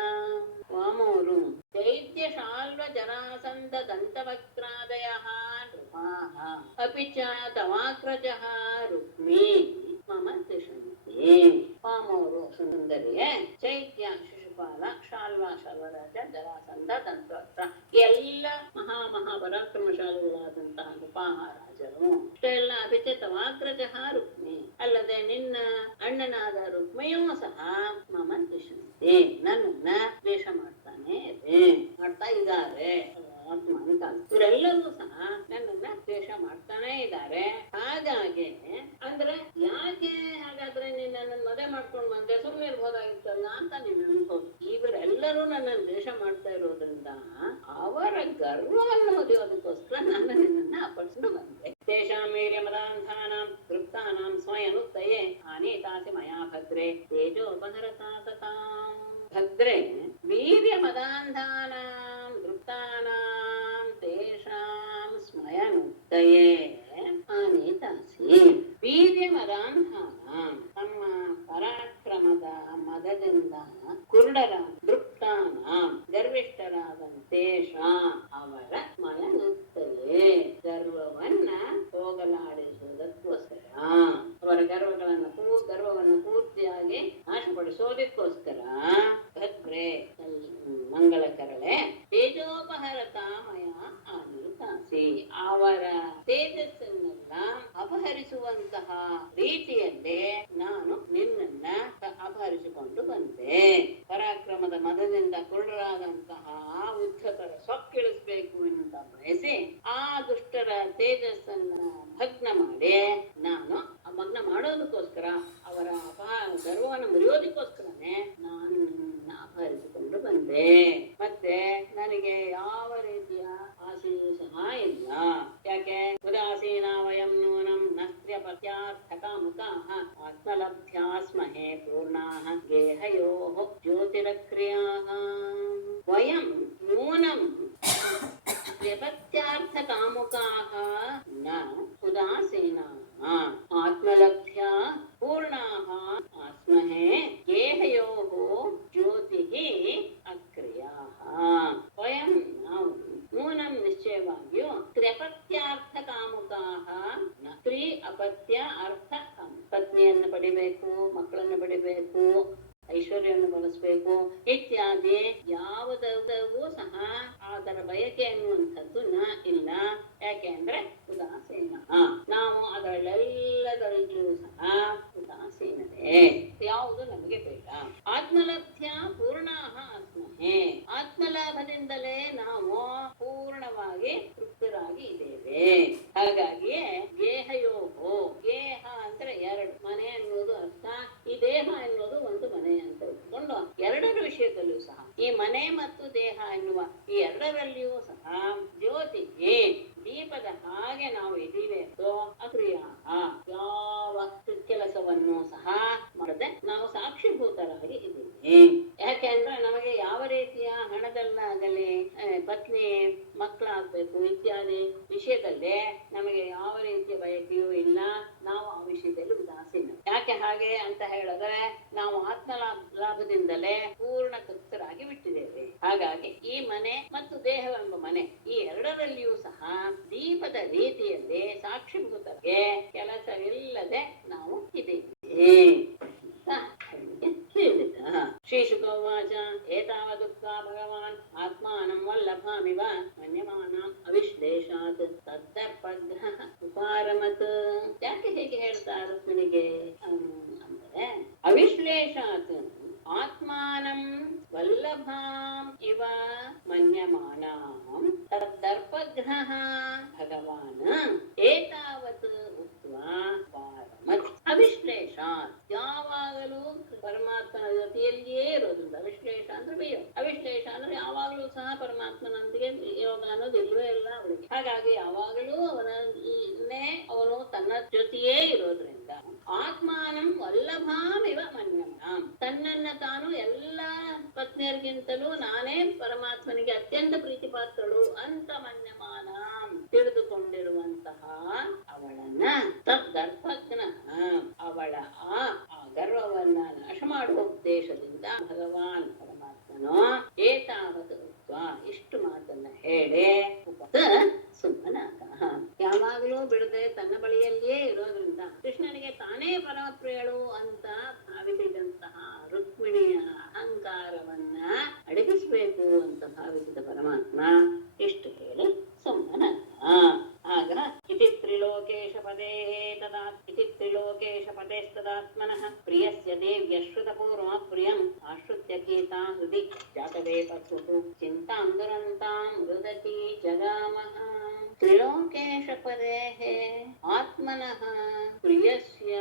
ವಾಮೋರು ಚೈತ್ಯ ಶಾಲ್ವ ಜರಾಸಂಧ ದಂತವಕ್ರಾದಯಃ ನೃಪಾಃ ಅಪಿ ಚ ತವಾಗ್ರಜಃ ರುಕ್ಮೀ ಮಮ ದ್ವಿಷಂತಿ. ವಾಮೋರು ಸುಂದರಿಯೇ, ಚೈತ್ಯ ಶಿಶುಪಾಲ, ಶಾಲ್ವ ಶರ್ವರಾಜ, ಜರಾಸಂಧ, ದಂತವಕ್ರ ಎಲ್ಲ ಮಹಾಪರಾಕ್ರಮಶಾಲಿಗಳಾದಂತಹ ನೃಪ ಅಪಾಹ ರಾಜರು. ಇಷ್ಟ ಎಲ್ಲ ಅಭಿಚ ತವಾಗ್ರಜಃ ರುಕ್ಮಿ, ಅಲ್ಲದೆ ನಿನ್ನ ಅಣ್ಣನಾದ ರುಕ್ಮಿಯೂ ಸಹ ಮಮ ದ್ವೇಷಂತೆ, ನನ್ನನ್ನ ದ್ವೇಷ ಮಾಡ್ತಾನೆ ಮಾಡ್ತಾ ಇದ್ದಾರೆ. ಇವರೆಲ್ಲರೂ ಸಹ ನನ್ನನ್ನ ದ್ವೇಷ ಮಾಡ್ತಾನೆ ಇದ್ದಾರೆ. ಹಾಗಾಗಿ ಅಂದ್ರೆ ಯಾಕೆ ಹಾಗಾದ್ರೆ ನೀನ್ ನನ್ನನ್ನು ಮದುವೆ ಮಾಡ್ಕೊಂಡು ಬಂದೆ, ಸುಮ್ಮನೆ ಇರ್ಬೋದಾಗಿತ್ತಲ್ಲ ಅಂತ ನೀವು ಅನ್ಬೋದು. ಇವರೆಲ್ಲರೂ ನನ್ನನ್ನು ದ್ವೇಷ ಮಾಡ್ತಾ ಇರೋದ್ರಿಂದ ಅವರ ಗರ್ವವನ್ನು ಹೊಡೆಯೋದಕ್ಕೋಸ್ಕರ ನಾನು ನಿನ್ನನ್ನ ಅಪಡಿಸ್ಕೊಂಡು ಬಂದೆ. ತೇಷಾಂ ವೀರ್ಯ ಮದಾಂಧಾನಾಂ ತೃಪ್ತಾನಾಂ ಸ್ವಯನುತ್ತಯೇ ಆನೀತಾಸಿ ಮಯಾ ಭದ್ರೇ ತೇಜೋಪಹರತಾ ಸತಾಂ. ಭದ್ರೇ ವೀರ್ಯ ಮದಾಂಧಾನಾಂ ತೃಪ್ತಾನಾಂ ತೇಷಾಂ ಸ್ಮಯನುತ್ತಯೇ ಆನೀತಾಸಿ. ವೀರ್ಯ ಮದಾಂಧಾನಾಂ, ತಮ್ಮ ಪರಾಕ್ರಮದ ಮದದಿಂದ ಕುರುಡರ ದೃಪ್ತಾನಾಂ ಗರ್ವಿಷ್ಠರಾದಂತೇಷಾಂ ಅವರ ಸ್ಮಯನುತ್ತಯೇ ಗರ್ವವನ್ನ ಹೋಗಲಾಡಿಸುವುದಕ್ಕೋಸ್ಕರ, ಅವರ ಗರ್ವವನ್ನು ಪೂರ್ತಿಯಾಗಿ ನಾಶಪಡಿಸೋದಕ್ಕೋಸ್ಕರ ಭದ್ರೇ ಮಂಗಳಕರಳೆ ತೇಜೋಪಹರತ ಮಯ ಆನೀತಾಸಿ, ಅವರ ತೇಜಸ್ಸನ್ನೆಲ್ಲ ಅಪಹರಿಸುವಂತಹ ರೀತಿಯಲ್ಲೇ ನಾನು ನಿನ್ನನ್ನ ಅಪಹರಿಸಿಕೊಂಡು ಬಂದೆ. ಪರಾಕ್ರಮದ ಮದದಿಂದ ಕುರುಡರಾದಂತಹ ಆ ಉದ್ಧತರ ಸೊಕ್ಕಿಳಿಸ್ಬೇಕು ಅಂತ ಬಯಸಿ ಆ ದುಷ್ಟರ ತೇಜಸ್ಸನ್ನ ಭಗ್ನ ಮಾಡಿ ನಾನು ಮಗ್ನ ಮಾಡೋದಕ್ಕೋಸ್ಕರ, ಅವರ ಗರ್ವವನ್ನು ಮುರಿಯೋದಕ್ಕೋಸ್ಕರನೇ ನಾನು ನಿನ್ನ ಅಪಹರಿಸಿಕೊಂಡು ಬಂದೆ. ಮತ್ತೆ ನನಗೆ ಯಾವ ರೀತಿಯ ಆಸೆಯೂ ಸಹ ಇಲ್ಲ. ಯಾಕೆ? ಉದಾಸೀನ ವಯಂ ನೂನಂ ನಸ್ತ್ರ್ಯ ಪತ್ಯಾರ್ಥಕಾಮುಕಾಃ ಆತ್ಮಲಬ್ಧ್ಯಾಸ್ಮಹೇ ಪೂರ್ಣಾಃ ಗೇಹಯೋಃ ಜ್ಯೋತಿರಕ್ರಿಯಾಃ. ವಯಂ ನೂನಂ ತ್ರ್ಯಪತ್ಯಾರ್ಥಕಾಮುಕಾಃ ನ ಉದಾಸೀನಾಃ ಆತ್ಮಲಬ್ಧ್ಯ ಪೂರ್ಣಾಃ ಆಸ್ಮಹೇ ಗೇಹಯೋಃ ಜ್ಯೋತಿಃ ಅಕ್ರಿಯಾಃ. ವಯಂ ನಾವು ನೂನಂ ನಿಶ್ಚಯವಾಗಿಯೂ ತ್ರ್ಯಪತ್ಯಾರ್ಥ ಕಾಮುಕಾಃ ನ, ಸ್ತ್ರೀ ಅಪತ್ಯ ಅರ್ಥ ಕಾಮ, ಪತ್ನಿಯನ್ನು ಪಡಿಬೇಕು, ಮಕ್ಕಳನ್ನು ಪಡಿಬೇಕು, ಐಶ್ವರ್ಯವನ್ನು ಬಳಸಬೇಕು ಇತ್ಯಾದಿ ಯಾವುದೂ ಸಹ ಅದರ ಬಯಕೆ ಅನ್ನುವಂಥದ್ದು ಇಲ್ಲ. ಯಾಕೆ ಅಂದ್ರೆ ಉದಾಸೀನ, ನಾವು ಅದರಲ್ಲೆಲ್ಲದರಲ್ಲಿಯೂ ಸಹ ಉದಾಸೀನತೆ, ಯಾವುದು ನಮಗೆ ಬೇಡ. ಆತ್ಮಲಬ್ಧ್ಯ ಪೂರ್ಣಾಃ ಆತ್ಮಹೇ, ಆತ್ಮಲಾಭದಿಂದಲೇ ನಾವು ಪೂರ್ಣವಾಗಿ ತೃಪ್ತರಾಗಿ ಇದ್ದೇವೆ. ಹಾಗಾಗಿಯೇ ಗೇಹಯೋಹೋ, ಗೇಹ ಅಂದ್ರೆ ಎರಡು, ಮನೆ ಅನ್ನೋದು ಅರ್ಥ, ಈ ದೇಹ ಎನ್ನುವುದು ಒಂದು ಮನೆ ಅಂತ ಇಟ್ಕೊಂಡು ಎರಡರ ವಿಷಯದಲ್ಲೂ ಸಹ ಈ ಮನೆ ಮತ್ತು ದೇಹ ಎನ್ನುವ ಈ ಎರಡರಲ್ಲಿಯೂ ಸಹ ಜ್ಯೋತಿಗೆ ದೀಪದ ಹಾಗೆ ನಾವು ಇದ್ದೀವಿ. ಅಕ್ರಿಯ ಯಾವ ಕೆಲಸವನ್ನು ಸಹ ಮಾಡದೆ ನಾವು ಸಾಕ್ಷಿಭೂತರಾಗಿ ಇದ್ದೀವಿ. ಯಾಕೆ ಅಂದ್ರೆ ನಮಗೆ ಯಾವ ರೀತಿಯ ಹಣದಲ್ಲಾಗಲಿ ಪತ್ನಿ ಮಕ್ಕಳಾಗ್ಬೇಕು ಇತ್ಯಾದಿ ವಿಷಯದಲ್ಲೇ ನಮಗೆ ಯಾವ ರೀತಿಯ ಬಯಕೆಯೂ ಇಲ್ಲ. ನಾವು ಆ ವಿಷಯದಲ್ಲಿ ಉದಾಸೀನ. ಯಾಕೆ ಹಾಗೆ ಅಂತ ಹೇಳಿದ್ರೆ ನಾವು ಆತ್ಮ ಲಾಭದಿಂದಲೇ ಪೂರ್ಣ ತೃಪ್ತರಾಗಿ ಬಿಟ್ಟಿದ್ದೇವೆ. ಹಾಗಾಗಿ ಈ ಮನೆ ಮತ್ತು ದೇಹವೆಂಬ ಮನೆ ಈ ಎರಡರಲ್ಲಿಯೂ ಸಹ ದೀಪದ ರೀತಿಯಲ್ಲಿ ಸಾಕ್ಷಿಭೂತರಿಗೆ ಕೆಲಸವಿಲ್ಲದೆ ನಾವು ಇದ್ದೇವೆ. ಶ್ರೀಶುಕೋವಾಚ ಏತಾವದುಕ್ತ್ವಾ ಭಗವಾನ್ ಆತ್ಮಾನಂ ವಲ್ಲಭಾಮಿವ ಮನ್ಯಮಾನಾಂ ಅವಿಶ್ಲೇಷಾತ್ ತದ್ದರ್ಪಗ್ರಹ ಉಪಾರಮತ್. ಯಾಕೆ ಹೇಗೆ ಹೇಳ್ತಾ ರುಕ್ಮಿಣಿಗೆ ಅಂದ್ರೆ ಅವಿಶ್ಲೇಷಾತ್ ಆತ್ಮಾನಂ ವಲ್ಲಭಾಂ ಇವ ಮನ್ಯಮಾನಾಂ ತದ್ದರ್ಪಗ್ರಹ ಭಗವಾನ್ ಏತಾವತ್ ಉಕ್ತ್ವಾ ಪಾರಮತ್. ಅವಿಶ್ಲೇಷಾತ್ ಯಾವಾಗಲೂ ಪರಮಾತ್ಮನ ಜೊತೆಯಲ್ಲಿಯೇ ಇರೋದ್ರಿಂದ ಅವಿಶ್ಲೇಷ ಅಂದ್ರೆ ಬೇಯ, ಅವಿಶ್ಲೇಷ ಅಂದ್ರೆ ಯಾವಾಗಲೂ ಸಹ ಪರಮಾತ್ಮನೊಂದಿಗೆ ಯೋಗ ಅನ್ನೋದು ಇಲ್ಲವೇ ಇಲ್ಲ ಅವಳಿಗೆ. ಹಾಗಾಗಿ ಯಾವಾಗಲೂ ಅವನನ್ನೇ ಅವನು ತನ್ನ ಜೊತೆಯೇ ಇರೋದ್ರಿಂದ ಆತ್ಮಾನಂ ವಲ್ಲಭಾಂ ಇವ ಮನ್ಯಮಾನಾಂ, ತನ್ನನ್ನ ತಾನು ಎಲ್ಲ ಪತ್ನಿಯರಿಗಿಂತಲೂ ನಾನೇ ಪರಮಾತ್ಮನಿಗೆ ಅತ್ಯಂತ ಪ್ರೀತಿ ಪಾತ್ರಳು ಅಂತ ಮನ್ಯಮಾನಾಂ ತಿಳಿದುಕೊಂಡಿರುವಂತಹ ಅವಳನ್ನ ತದ್ದರ್ಪಗ್ನ ಅವಳ ಆ ಗರ್ವವನ್ನ ನಾಶ ಮಾಡುವ ಉದ್ದೇಶದಿಂದ ಭಗವಾನ್ ಪರಮಾತ್ಮನು ಏತಾವತ್ ಇಷ್ಟು ಮಾತನ್ನ ಹೇಳಿ ಸುಮ್ಮನಾದ. ಯಾವಾಗಲೂ ಬಿಡದೆ ತನ್ನ ಬಳಿಯಲ್ಲಿಯೇ ಇರೋದ್ರಿಂದ ಕೃಷ್ಣನಿಗೆ ತಾನೇ ಪರಮಪ್ರಿಯಳು ಅಂತ ಭಾವಿಸಿದಂತಹ ರುಕ್ಮಿಣಿಯ ಅಹಂಕಾರವನ್ನ ಅಡಗಿಸಬೇಕು ಅಂತ ಭಾವಿಸಿದ ಪರಮಾತ್ಮ ಇಷ್ಟು ಹೇಳಿ ಸುಮ್ಮನಾದ. ಆಗ ಇತಿ ತ್ರಿಲೋಕೇಶ ಪದೇ ತದಾ ಇತಿ ತ್ರಿಲೋಕೇಶ ಪದೇಸ್ತದಾತ್ಮನಃ ಪ್ರಿಯಸ್ಯ ದೇವ್ಯಶ್ರುತ ಪೂರ್ವ ಪ್ರಿಯಂ ಆಶ್ರುತ್ಯ ಗೀತಾ ಹೃದಿ ಜಾತವೇ ಪಶ್ಯತು ಚಿಂತಾಂ ದುರಂತಾಂ ರುದತಿ ಜಗಾಮಃ ತ್ರಿಲೋಕೇಶ ಪದೇಃ ಆತ್ಮನಃ ಪ್ರಿಯಸ್ಯ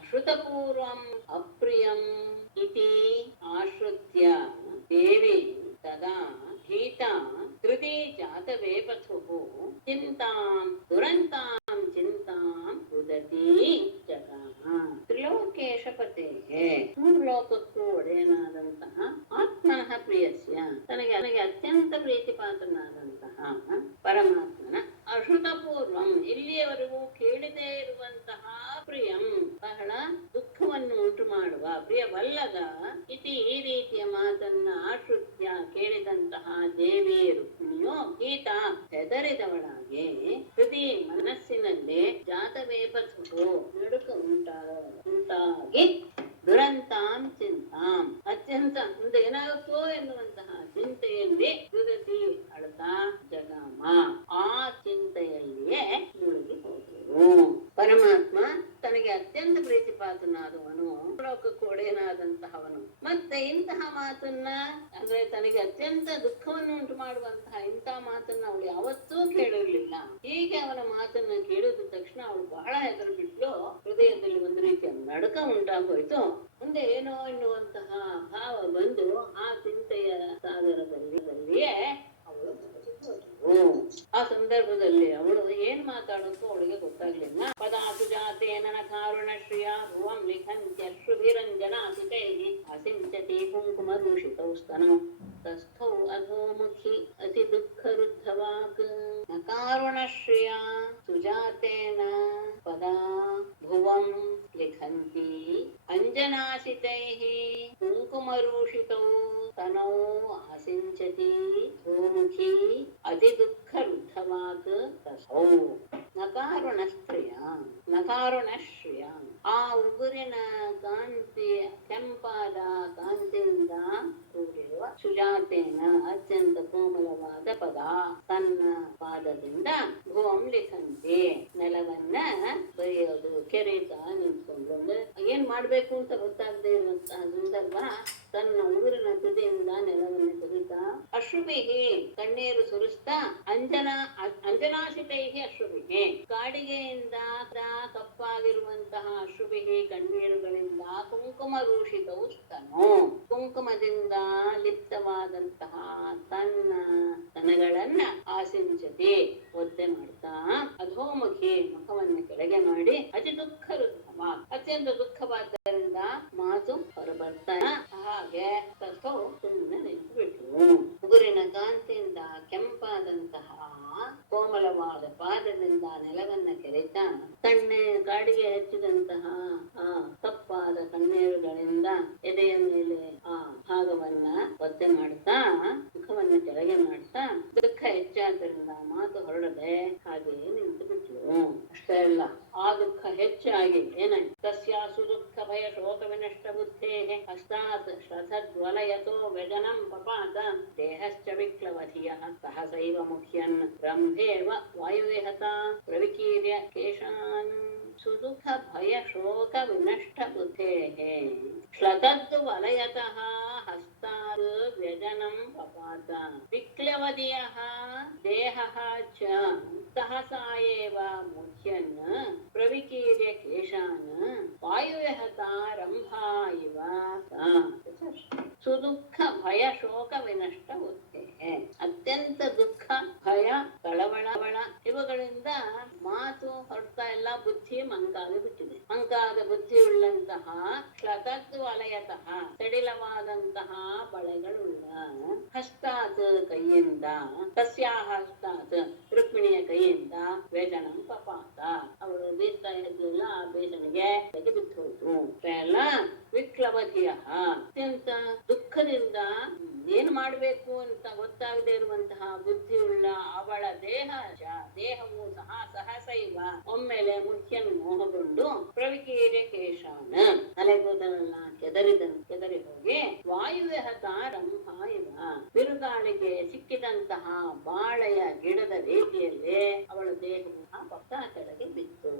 ಅಶ್ರುತಪೂರ್ವಂ ಅಪ್ರಿಯಂ ಇತಿ ಆಶ್ರುತ್ಯ ದೇವಿ ತದಾ ಗೀತಾ ಧೃತಿ ಜಾತವೇ ಪಥುಃ ಚಿಂತಾಂ ದುರಂತಾಂ ಚಿಂತಾಂ ರುದತಿ ಜಗಾಮ ತ್ರಿಲೋಕೇಶ ಪತೇಃ ಮೂರು ಲೋಕಕ್ಕೂ ಒಡೆಯನಾದಂತಹ ಆತ್ಮನಃ ಪ್ರಿಯಸ್ಯ ತನಗೆ ಅತ್ಯಂತ ಪ್ರೀತಿಪಾತ್ರನಾದಂತಹ ಪರಮಾತ್ಮನ ಅಶ್ರುತಪೂರ್ವಂ ಇಲ್ಲಿಯವರೆಗೂ ಕೇಳದೇ ಇರುವಂತಹ ಪ್ರಿಯಂ ಬಹಳ ದುಃಖವನ್ನು ಉಂಟು ಮಾಡುವ ಪ್ರಿಯವಲ್ಲದ ಇತಿ ಈ ರೀತಿಯ ಮಾತನ್ನ ಆಶ್ರುತ್ಯ ಕೇಳಿದಂತಹ ದೇವಿ ರುಕ್ಮಿಣಿಯು ಗೀತಾ ಹೆದರಿದವಳಾಗಿ ಹೃದಯ ಮನಸ್ಸಿನಲ್ಲಿ ಜಾತವೇ ಪಥು ನಡುಕ ಉಂಟಾಗಿ ದುರಂತಾಂ ಚಿಂತಾಂ ಅತ್ಯಂತ ಮುಂದೆ ಏನಾಗುತ್ತೋ ಎನ್ನುವಂತಹ ಚಿಂತೆಯಲ್ಲಿ ದುರತಿ ಅಳತಾ ಜಗಾಮ ಆ ಚಿಂತೆಯಲ್ಲಿಯೇ ಮುಳುಗಿ ಹೋದರು. ಪರಮಾತ್ಮ ತನಗೆ ಅತ್ಯಂತ ಪ್ರೀತಿಪಾತ್ರನಾದವನು, ಲೋಕಕ್ಕೂ ಒಡೆಯನಾದಂತಹವನು, ಮತ್ತೆ ಇಂತಹ ಮಾತನ್ನ ಅಂದ್ರೆ ತನಗೆ ಅತ್ಯಂತ ದುಃಖವನ್ನು ಉಂಟು ಮಾಡುವಂತಹ ಇಂತಹ ಮಾತನ್ನ ಅವಳು ಯಾವತ್ತೂ ಕೇಳಿರ್ಲಿಲ್ಲ. ಹೀಗೆ ಅವನ ಮಾತನ್ನ ಕೇಳಿದ ತಕ್ಷಣ ಅವಳು ಬಹಳ ಹೆದರು ಬಿಟ್ಲು. ಹೃದಯದಲ್ಲಿ ಒಂದು ರೀತಿಯ ನಡುಕ ಉಂಟಾಗೋಯ್ತು. ಮುಂದೆ ಏನೋ ಎನ್ನುವಂತಹ ಭಾವ ಬಂದು ಆ ಚಿಂತೆಯ ಸಾಗರದಲ್ಲಿಯೇ ಅವಳು ಆ ಸಂದರ್ಭದಲ್ಲಿ ಅವಳು ಏನ್ ಮಾತಾಡೋಕ್ಕೂ ಅವಳಿಗೆ ಗೊತ್ತಾಗ್ಲಿಲ್ಲ. ಪದಾಸು ಜಾತೇನ ಕಾರುಣ ಶ್ರಿಯ ಭುವಂ ಲಿಖಂತ್ಯಶ್ರುಭಿರಂಜನಾಸುತೈಃ ಅಸಿಂಚತಿ ಕುಂಕುಮ ದೂಷಿತೌ ಸ್ತನೌ ತಸ್ಥೌ ಅಧೋಮುಖಿ ಅತಿ ದುಃಖರುದ್ಧವಾಕ್ ನಕಾರುಣ ಶ್ರಿಯ ಸುಜಾತೇನ ಪದಾ ಭುವಂ ಲಿಖಂತಿ ಅಂಜನಾಸಿತೈಃ ಕುಂಕುಮರೂಷಿತೌ ಸ್ತನೌ ಆಸಿಂಚತಿ ಧೂಮುಖಿ ಅತಿ ದುಃಖರುದ್ಧವಾಕ್ ತಸ್ಥೌ ನಕಾರುಣಶ್ರಿಯ ಆ ಉಗುರಿನ ಕಾಂತಿ ಕೆಂಪಾದ ಕಾಂತಿಯಿಂದ ಕೂಡಿರುವ ಸುಜಾತೇನ ಅತ್ಯಂತ ಕೋಮಲವಾದ ಪದ ತನ್ನ ಪಾದದಿಂದ ಭುವಂ ಲಿಖಂತಿ ನೆಲವನ್ನ ಬರೆಯೋದು ಕೆರೆತ ನಿಂತ್ಕೊಂಡು ಏನ್ ಮಾಡ್ಬೇಕು ಅಂತ ಗೊತ್ತಾಗದೆ ಇರುವಂತಹ ಸಂದರ್ಭ ತನ್ನ ಉಗುರಿನ ತುದಿಯಿಂದ ನೆಲವನ್ನು ತೆಗಿತಾ ಅಶ್ರುಭಿಹಿ ಕಣ್ಣೀರು ಸುರಿಸ್ತಾ ಅಂಜನಾಶಿತೈಹಿ ಅಶ್ರುಭಿಹಿ ಕಾಡಿಗೆಯಿಂದ ಕಪ್ಪಾಗಿರುವಂತಹ ಅಶ್ರುಭಿಹಿ ಕಣ್ಣೀರುಗಳಿಂದ ಕುಂಕುಮ ರೂಷಿತವು ಸ್ತನು ಕುಂಕುಮದಿಂದ ಲಿಪ್ತವಾದಂತಹ ತನ್ನ ಸ್ತನಗಳನ್ನ ಆಸಿಂಚತಿ ಒತ್ತೆ ಮಾಡ್ತಾ ಅಧೋಮುಖಿ ಮುಖವನ್ನು ಕೆಳಗೆ ಮಾಡಿ ಅತಿ ದುಃಖ ಅತ್ಯಂತ ದುಃಖವಾದ್ದರಿಂದ ಮಾತು ಹೊರಬರ್ತಾ ಹಾಗೆ ತಥೋ ಸುಮ್ಮನೆ ನಿಂತು ಬಿಟ್ರು. ಉಗುರಿನ ಕಾಂತಿಯಿಂದ ಕೆಂಪಾದಂತಹ ಕೋಮಲವಾದ ಪಾದದಿಂದ ನೆಲವನ್ನ ಕೆರೆತಾ ಕಣ್ಣೆ ಕಾಡಿಗೆ ಹಚ್ಚಿದಂತಹ ಆ ತಪ್ಪಾದ ಕಣ್ಣೀರುಗಳಿಂದ ಎದೆಯ ಮೇಲೆ ಆ ಭಾಗವನ್ನ ಒತ್ತೆ ಮಾಡ್ತಾ ಮುಖವನ್ನು ಕೆಳಗೆ ಮಾಡ್ತಾ ದುಃಖ ಹೆಚ್ಚಾದ್ರಿಂದ ಮಾತು ಹೊರಡದೆ ಹಾಗೆ ನಿಂತು ಬಿಟ್ರು. ಅಷ್ಟೇ ಅಲ್ಲ, ಆ ದುಃಖ ಹೆಚ್ಚಾಗಿ ಏನಾಯ್ತು? ತಸ್ಯಾಸು ದುಃಖ ಭಯ ಶೋಕ ವಿನಷ್ಟ ಬುದ್ಧೇಃ ಹಸ್ತಾತ್ ಶ್ರಥದ್ವಲಯತೋ ವ್ಯಜನಂ ಪಪಾತ ದೇಹಶ್ಚ ವಿಕ್ಲವಧಿಯಃ ಸಹಸೈವ ಮುಖ್ಯನ್ ಬ್ರಹ್ಮೇವ ವಾಯುವಿಹತ ಪ್ರವಿಕೀರ್ಯ ಕೇಶಾನ್ ಸುದುಃಖ ಭಯ ಶೋಕ ವಿನಷ್ಟ ಬುದ್ಧೇಃ ಶ್ಲತದ್ ವಲಯತಃ ಹಸ್ತಾತ್ ವ್ಯಜನಂ ಪಪಾತ ವಿಕ್ಲವಧಿಯಃ ದೇಹಃ ಚ ಸಹಸಾ ಏವ ಮುಖ್ಯನ್ ಪ್ರವಿಕೀರ್ಯ ಕೇಶಾನ್ ವಾಯುವಿಹತ ರಂಭಾ ಇವ ಸುದುಃಖ ಭಯ ಶೋಕ ವಿನಷ್ಟ ಬುದ್ಧೇಃ ಅತ್ಯಂತ ದುಃಖ ಭಯ ಕಳವಳ ಇವುಗಳಿಂದ ಮಾತು ಹೊರಡ್ತಾ ಇಲ್ಲ, ಬುದ್ಧಿ ಮಂಕಾಗಿ ಬಿಟ್ಟಿದೆ. ಮಂಕಾದ ಬುದ್ಧಿ ಉಳ್ಳಂತಹ ಶ್ಲತದ್ ವಲಯತಃ ಸಡಿಲವಾದಂತಹ ಬಳೆಗಳುಳ್ಳ ಹಸ್ತಾತ್ ಕೈಯಿಂದ ತಸ್ಯಾಹ ಹಸ್ತಾತ್ ರುಕ್ಮಿಣಿಯ ಕೈಯಿಂದ ವ್ಯಜನಂ ಪಪಾತ ಅವಳು ಬೀಸ್ತಾ ಇದ್ದಿಲ್ಲ, ಆ ಬೇಸನಿಗೆ ಬಿದ್ದು ಹೋಯ್ತು. ಎಲ್ಲ ವಿಕ್ಲವಧಿಯ ಅತ್ಯಂತ ದುಃಖದಿಂದ ಏನ್ ಮಾಡ್ಬೇಕು ಅಂತ ಗೊತ್ತಾಗದೇ ಇರುವಂತಹ ಬುದ್ಧಿಯುಳ್ಳ ಅವಳ ದೇಹವು ಸಹಸೈವ ಒಮ್ಮೆಲೆ ಮುಖ್ಯನು ಮೋಹಗೊಂಡು ಪ್ರವಿಕೀರ್ಯ ಕೇಶಾನ ತಲೆಗೂದಲನ್ನ ಕೆದರಿ ಹೋಗಿ ವಾಯುವ್ಯಹತ ರಂಭಾಯುವ ಬಿರುಗಾಳಿಗೆ ಸಿಕ್ಕಿದಂತಹ ಬಾಳೆಯ ಗಿಡದ ರೀತಿಯಲ್ಲೇ ಅವಳ ದೇಹವು ಪಕ್ಕ ಕೆಳಗೆ ಬಿತ್ತು.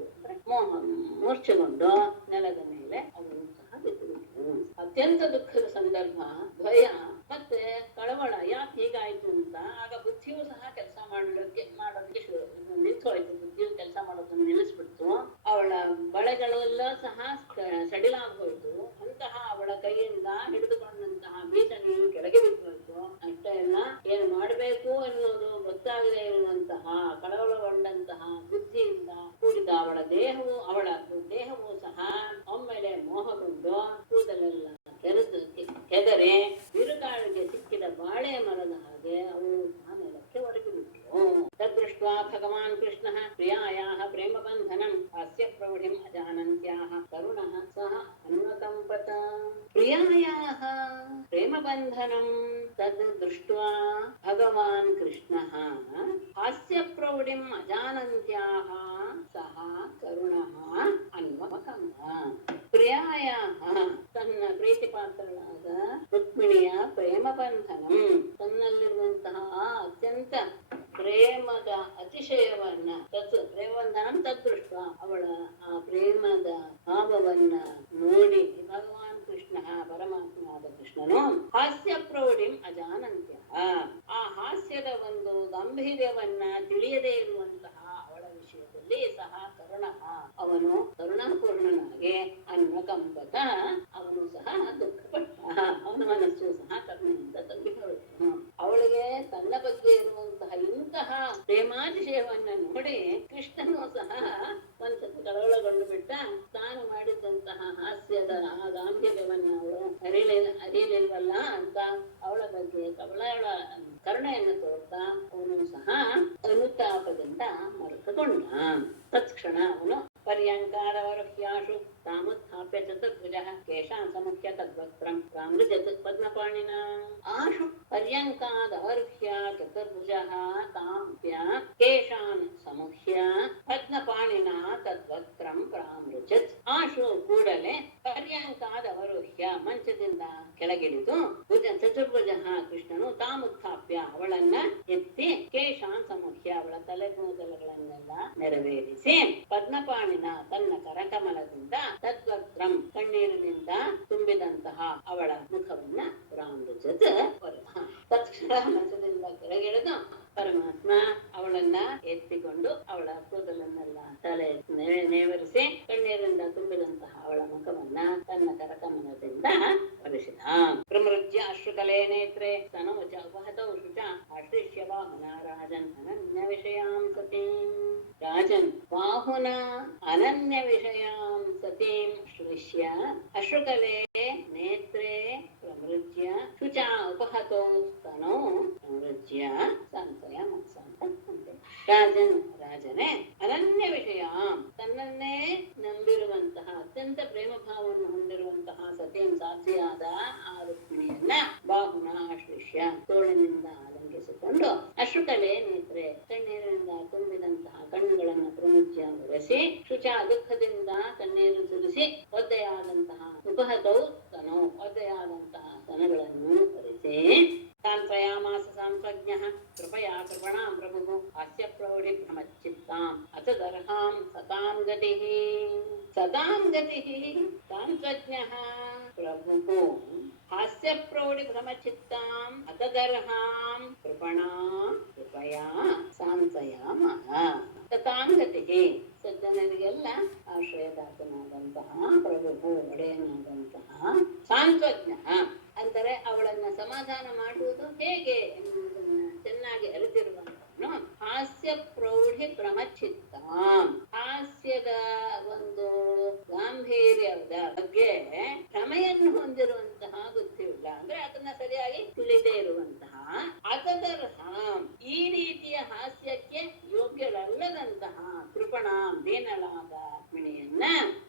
ಮೂರ್ಛೆಗೊಂಡು ನೆಲದ ಮೇಲೆ ಅವಳು ಸಹ ಬಿದ್ದು ಬಿಟ್ಟಳು. ಅತ್ಯಂತ ದುಃಖದ ಸಂದರ್ಭ, ಭಯ ಮತ್ತೆ ಕಳವಳ. ಯಾಕೆ ಹೀಗಾಯ್ತು ಅಂತ ಆಗ ಬುದ್ಧಿಯೂ ಸಹ ಕೆಲಸ ಮಾಡೋದಕ್ಕೆ ನಿಂತು ಹೋಯ್ತು. ಬುದ್ಧಿಯು ಕೆಲಸ ಮಾಡೋದನ್ನ ನಿಲ್ಲಿಸ್ಬಿಡ್ತು. ಅವಳ ಬಳೆಗಳೆಲ್ಲ ಸಹ ಸಡಿಲಾಗೋಯ್ತು. ಅಂತಹ ಅವಳ ಕೈಯಿಂದ ಹಿಡಿದುಕೊಂಡಂತಹ ಬೀಜ ನೀರು ಕೆಳಗೆ ಬಿದ್ದು ಹೋಯ್ತು. ಅಷ್ಟೇ ಅಲ್ಲ, ಏನು ಮಾಡಬೇಕು ಎನ್ನುವುದು ಗೊತ್ತಾಗದೇ ಇರುವಂತಹ ಕಳವಳಗೊಂಡಂತಹ ಬುದ್ಧಿಯಿಂದ ಕೂಡಿದ ಅವಳ ದೇಹವು ಸಹ ಒಮ್ಮೆಲೆ ಮೋಹಗೊಂಡು ಕೂದಲೆಲ್ಲ ಕೆದರಿ ಬಿರುಗಾಳಿಗೆ ಸಿಕ್ಕಿದ ಬಾಳೆ ಮರದ ಹಾಗೆ ಅವಳು ಮೇಲಕ್ಕೆ ಹೊರಗಿಬಿಟ್ರು. ತದೃಷ್ಟ ಭಗವಾನ್ ಕೃಷ್ಣ ಪ್ರಿಯಾಯಾಃ ಪ್ರೇಮ ಬಂಧನಂ ಹಾಸ್ಯ ಪ್ರೌಢಿಂ ಅಜಾನಂತ್ಯಾಃ ಕರುಣಃ ಸಹ ಅನ್ವಕಂಪತ. ಪ್ರಿಯಾಯಾಃ ಪ್ರೇಮ ಬಂಧನಂ ತದ್ ದೃಷ್ಟ್ವಾ ಭಗವಾನ್ ಕೃಷ್ಣಃ ಹಾಸ್ಯ ಪ್ರೌಢಿಂ ಅಜಾನಂತ್ಯಾಃ ಸಹ ಕರುಣಃ ಅನ್ವಕಂಪ. ಪ್ರಿಯಾಯಾಃ ತನ್ನ ಪ್ರೀತಿ ಪಾತ್ರಳಾದ ರುಕ್ಮಿಣಿಯ ಪ್ರೇಮ ಬಂಧನಂ, ತನ್ನಲ್ಲಿರುವಂತಹ ಅತ್ಯಂತ ಪ್ರೇಮದ ಅತಿಶಯವನ್ನ ಪ್ರೇಮಬಂಧನಂ ತದೃಷ್ಟ, ಅವಳ ಆ ಪ್ರೇಮದ ಭಾವವನ್ನ ನೋಡಿ ಭಗವಾನ್ ಕೃಷ್ಣ ಪರಮಾತ್ಮನಾದ ಕೃಷ್ಣನು ಹಾಸ್ಯ ಪ್ರೌಢಿಂ ಅಜಾನಂತ್ಯ, ಆ ಹಾಸ್ಯದ ಒಂದು ಗಾಂಭೀರ್ಯವನ್ನ ತಿಳಿಯದೇ ಇರುವಂತಹ ಅವಳ ವಿಷಯದಲ್ಲಿ ಸಹ ಅವನು ಕರುಣಾಪೂರ್ಣನಾಗಿ ಅನ್ವಕಂಪತ, ಅವನು ಸಹ ದುಃಖಪಟ್ಟ. ಅವನ ಮನಸ್ಸು ಸಹ ಕರುಣೆಯಿಂದ ತುಂಬಿ ಹೋಯಿತು. ಅವಳಿಗೆ ತನ್ನ ಬಗ್ಗೆ ಇರುವಂತಹ ಇಂತಹ ಪ್ರೇಮಾತಿಶಯವನ್ನ ನೋಡಿ ಕೃಷ್ಣನು ಸಹ ಒಂದ್ಸತಿ ಕಳವಳಗೊಂಡು ಬಿಟ್ಟ. ತಾನು ಮಾಡಿದಂತಹ ಹಾಸ್ಯದ ಆ ಗಾಂಭೀರ್ಯವನ್ನ ಅವಳು ಅರಿಯಲಿಲ್ವಲ್ಲ ಅಂತ ಅವಳ ಬಗ್ಗೆ ಕರುಣೆಯನ್ನು ತೋರ್ತಾ ಅವನು ಸಹ ಅನುತಾಪದಿಂದ ಮರೆತುಕೊಂಡ. ತತ್ಕ್ಷಣ ಅವನು ಪರ್ಯಂಕಾರವರುಹ್ಯಾಶು ತಾಮುತ್ಥಾಪ್ಯ ಚತುರ್ಭುಜಃ ಕೇಶಾನ್ ಸಮುಖ್ಯ ತದ್ವಕ್ತ್ರಂ ಪ್ರಾಮೃಜತ್ ಪದ್ಮಪಾಣಿನ. ಆಶು ಪರ್ಯಂಕಾದವರುಹ್ಯ ಚತುರ್ಭುಜಃ ತಾಮ್ಯ ಕೇಶಾನ್ ಸಮುಖ್ಯ ಪದ್ಮಪಾಣಿನ ತದ್ವಕ್ತ್ರಂ ಪ್ರಾಮೃಜತ್. ಆಶು ಕೂಡಲೇ ಪರ್ಯಂಕಾದವರುಹ್ಯ ಮಂಚದಿಂದ ಕೆಳಗಿಳಿದು ಚತುರ್ಭುಜ ಕೃಷ್ಣನು ತಾಮುತ್ಥಾಪ್ಯ ಅವಳನ್ನ ಎತ್ತಿ ಕೇಶಾನ್ ಸಮುಖ್ಯ ಅವಳ ತಲೆಗೂದಲುಗಳನ್ನೆಲ್ಲ ನೆರವೇರಿಸಿ ಪದ್ಮಪಾಣಿನ ತನ್ನ ಕರಕಮಲದಿಂದ ತದ್ವಕ್ತ್ರಂ ಕಣ್ಣೀರಿನಿಂದ ತುಂಬಿದಂತಹ ಅವಳ ಮುಖವನ್ನ ಪ್ರಾಮೃಜತ್ ತಕ್ಷಣ ಮಂಚದಿಂದ ಕೆಳಗಿಳಿದು ಪರಮಾತ್ಮ ಅವಳನ್ನ ಎತ್ತಿಕೊಂಡು ಅವಳ ಕೂದಲನ್ನೆಲ್ಲ ತಲೆ ನೇವರಿಸಿ ಕಣ್ಣೀರಿಂದ ತುಂಬಿದಂತಹ ಅವಳ ಮುಖವನ್ನ ತನ್ನ ಕರಕಮಲದಿಂದ ಒರೆಸಿದ. ಪ್ರಮೃಜ್ಯ ಅಶ್ರುಕಲೆ ನೇತ್ರೆ ಸ್ತನೌಚ ಉಪಹತೌ ಶುಚ ಆಶ್ಲಿಷ್ಯ ಬಾಹುನ ರಾಜನ್ ಅನನ್ಯ ವಿಷಯಾಂ ಸತೀಂ. ರಾಜನ್ ಬಾಹುನ ಅನನ್ಯ ವಿಷಯಾಂ ಸತೀಂ ಶ್ಲಿಷ್ಯ ಅಶ್ರುಕಲೆ ನೇತ್ರೆ ಪ್ರಮೃಜ್ಯ ಶುಚ ಉಪಹತೌ ಸ್ತನೌ ಪ್ರಮೃಜ್ಯ ಸಂತಯ ರಾಜನೇ ಅನನ್ಯ ವಿಷಯ, ತನ್ನನ್ನೇ ನಂಬಿರುವಂತಹ ಅತ್ಯಂತ ಪ್ರೇಮ ಭಾವವನ್ನು ಹೊಂದಿರುವಂತಹ ಸತೀಂ ಸಾಧ್ವಿಯಾದ ಆ ರುಕ್ಮಿಣಿಯನ್ನ ಬಾಹುನ ಆಶ್ಲಿಷ್ಯ ತೋಳಿನಿಂದ ಆಲಂಗಿಸಿಕೊಂಡು ಅಶ್ರುಕಲೆ ನೇತ್ರೆ ಕಣ್ಣೀರಿನಿಂದ ತುಂಬಿದಂತಹ ಕಣ್ಣುಗಳನ್ನು ಪ್ರಮುಜ್ಯ ಒರೆಸಿ ಶುಚ ದುಃಖದಿಂದ ಕಣ್ಣೀರು ಸುರಿಸಿ ಒದ್ದೆಯಾದಂತಹ ಉಪಹತೌ ಸ್ತನೌ ಒದ್ದೆಯಾದಂತಹ ಸ್ತನಗಳನ್ನು ಒರೆಸಿ ಸಾಂತ್ವಯಾಮಾಸ ಸಾಂತ್ವಜ್ಞಃ ಕೃಪಯಾ ಕೃಪಣಾಂ ಪ್ರಭುಃ ಹಾಸ್ಯ ಪ್ರೌಢಿ ಭ್ರಮಚ್ಚಿತ್ತಾಂ ಅತದರ್ಹಾಂ ಸತಾಂ ಗತಿಃ. ಸತಾಂ ಗತಿಃ ಸಾಂತ್ವಜ್ಞಃ ಪ್ರಭುಃ ಹಾಸ್ಯ ಪ್ರೌಢಿ ಭ್ರಮಚಿತ್ತಾಂ ಅತದರ್ಹಾಂ ಕೃಪಯಾ ಸಾಂತ್ವಯಾಮಃ. ಸತಾಂ ಗತಿಃ ಸಜ್ಜನರಿಗೆಲ್ಲ ಆಶ್ರಯದಾತನಾದಂತಹ ಪ್ರಭು ಒಡೆಯನಾದಂತಹ ಸಾಂತ್ವಜ್ಞ ಅಂದರೆ ಅವಳನ್ನ ಸಮಾಧಾನ ಮಾಡುವುದು ಹೇಗೆ ಎನ್ನುವುದನ್ನ ಚೆನ್ನಾಗಿ ಅರಿತಿರುವಂತವನು. ಹಾಸ್ಯ ಪ್ರೌಢಿ ಪ್ರಮಚಿತ್ತ, ಹಾಸ್ಯದ ಒಂದು ಗಾಂಭೀರ್ಯದ ಬಗ್ಗೆ ಭ್ರಮೆಯನ್ನು ಹೊಂದಿರುವಂತಹ ಬುದ್ಧಿಯಿಲ್ಲ, ಅಂದ್ರೆ ಅದನ್ನ ಸರಿಯಾಗಿ ತಿಳಿದೇ ಇರುವಂತಹ ಅತದರ್ಹ ಈ ರೀತಿಯ ಹಾಸ್ಯಕ್ಕೆ ಯೋಗ್ಯರಲ್ಲದಂತಹ ಕೃಪಣಾಂ ದೀನಳಾದ ರುಕ್ಮಿಣಿಯನ್ನ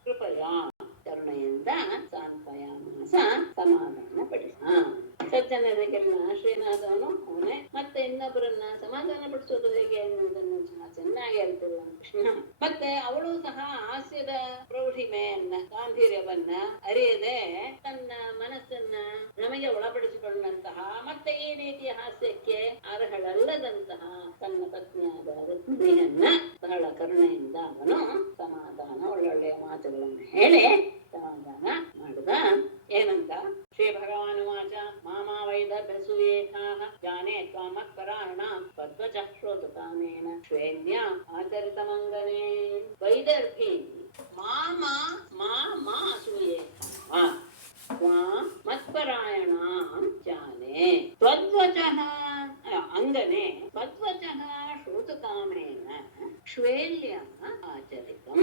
ಕೃಪಯ ಕರುಣೆಯಿಂದ ಸಾಂತ್ವಯಾಮಾಸ ಸಮಾಧಾನ ಪಡಿಸ. ಸಜ್ಜನರಿಗೆಲ್ಲ ಆಶ್ರಯನಾದವನು ಅವನೇ ಮತ್ತೆ ಇನ್ನೊಬ್ಬರನ್ನ ಸಮಾಧಾನ ಪಡಿಸೋದು ಹೇಗೆ ಅನ್ನೋದನ್ನು ಸಹ ಚೆನ್ನಾಗಿ ಹೇಳ್ತಿಲ್ಲ ಕೃಷ್ಣ. ಮತ್ತೆ ಅವಳು ಸಹ ಹಾಸ್ಯದ ಪ್ರೌಢಿಮೆಯನ್ನ ಗಾಂಭೀರ್ಯವನ್ನ ಅರಿಯದೆ ತನ್ನ ಮನಸ್ಸನ್ನ ನಮಗೆ ಒಳಪಡಿಸಿಕೊಂಡಂತಹ ಮತ್ತೆ ಈ ರೀತಿಯ ಹಾಸ್ಯಕ್ಕೆ ಅರ್ಹಳಲ್ಲದಂತಹ ತನ್ನ ಪತ್ನಿಯಾದ ರುಕ್ಮಿಣಿಯನ್ನ ಬಹಳ ಕರುಣೆಯಿಂದ ಅವನು ಸಮಾಧಾನ ಒಳ್ಳೊಳ್ಳೆಯ ಮಾತುಗಳನ್ನು ಹೇಳಿ ಸಮಾಧಾನ ಮಾಡಿದ. ಏನಂತ? ಶ್ರೀ ಭಗವಾನುವಾಚ ಮಾಮಾ ವೈದರ್ಭಸೂಯೇಥಾಃ ಜಾನೇ ತ್ವಾಮತ್ಪರಾಯಣ ಪದ್ಮಚಃ ಶ್ರೋತುಕಾಮೇನ ಶ್ವೇನ್ಯ ಆಚರಿತಮಂಗನೇ. ವೈದರ್ಭಿ ಮಾಮಾ ಮಾ ಅಸೂಯೇಥಾಃ ಮತ್ಪರಾಯಣ ಜಾನೇ ತ್ವದ್ವಚಃ ಅಂಗನೆ ತ್ವದ್ವಚಃ ಶ್ರೋತುಕಾಮೇನ ಶ್ವೇಲ್ಯ ಆಚರಿತಂ.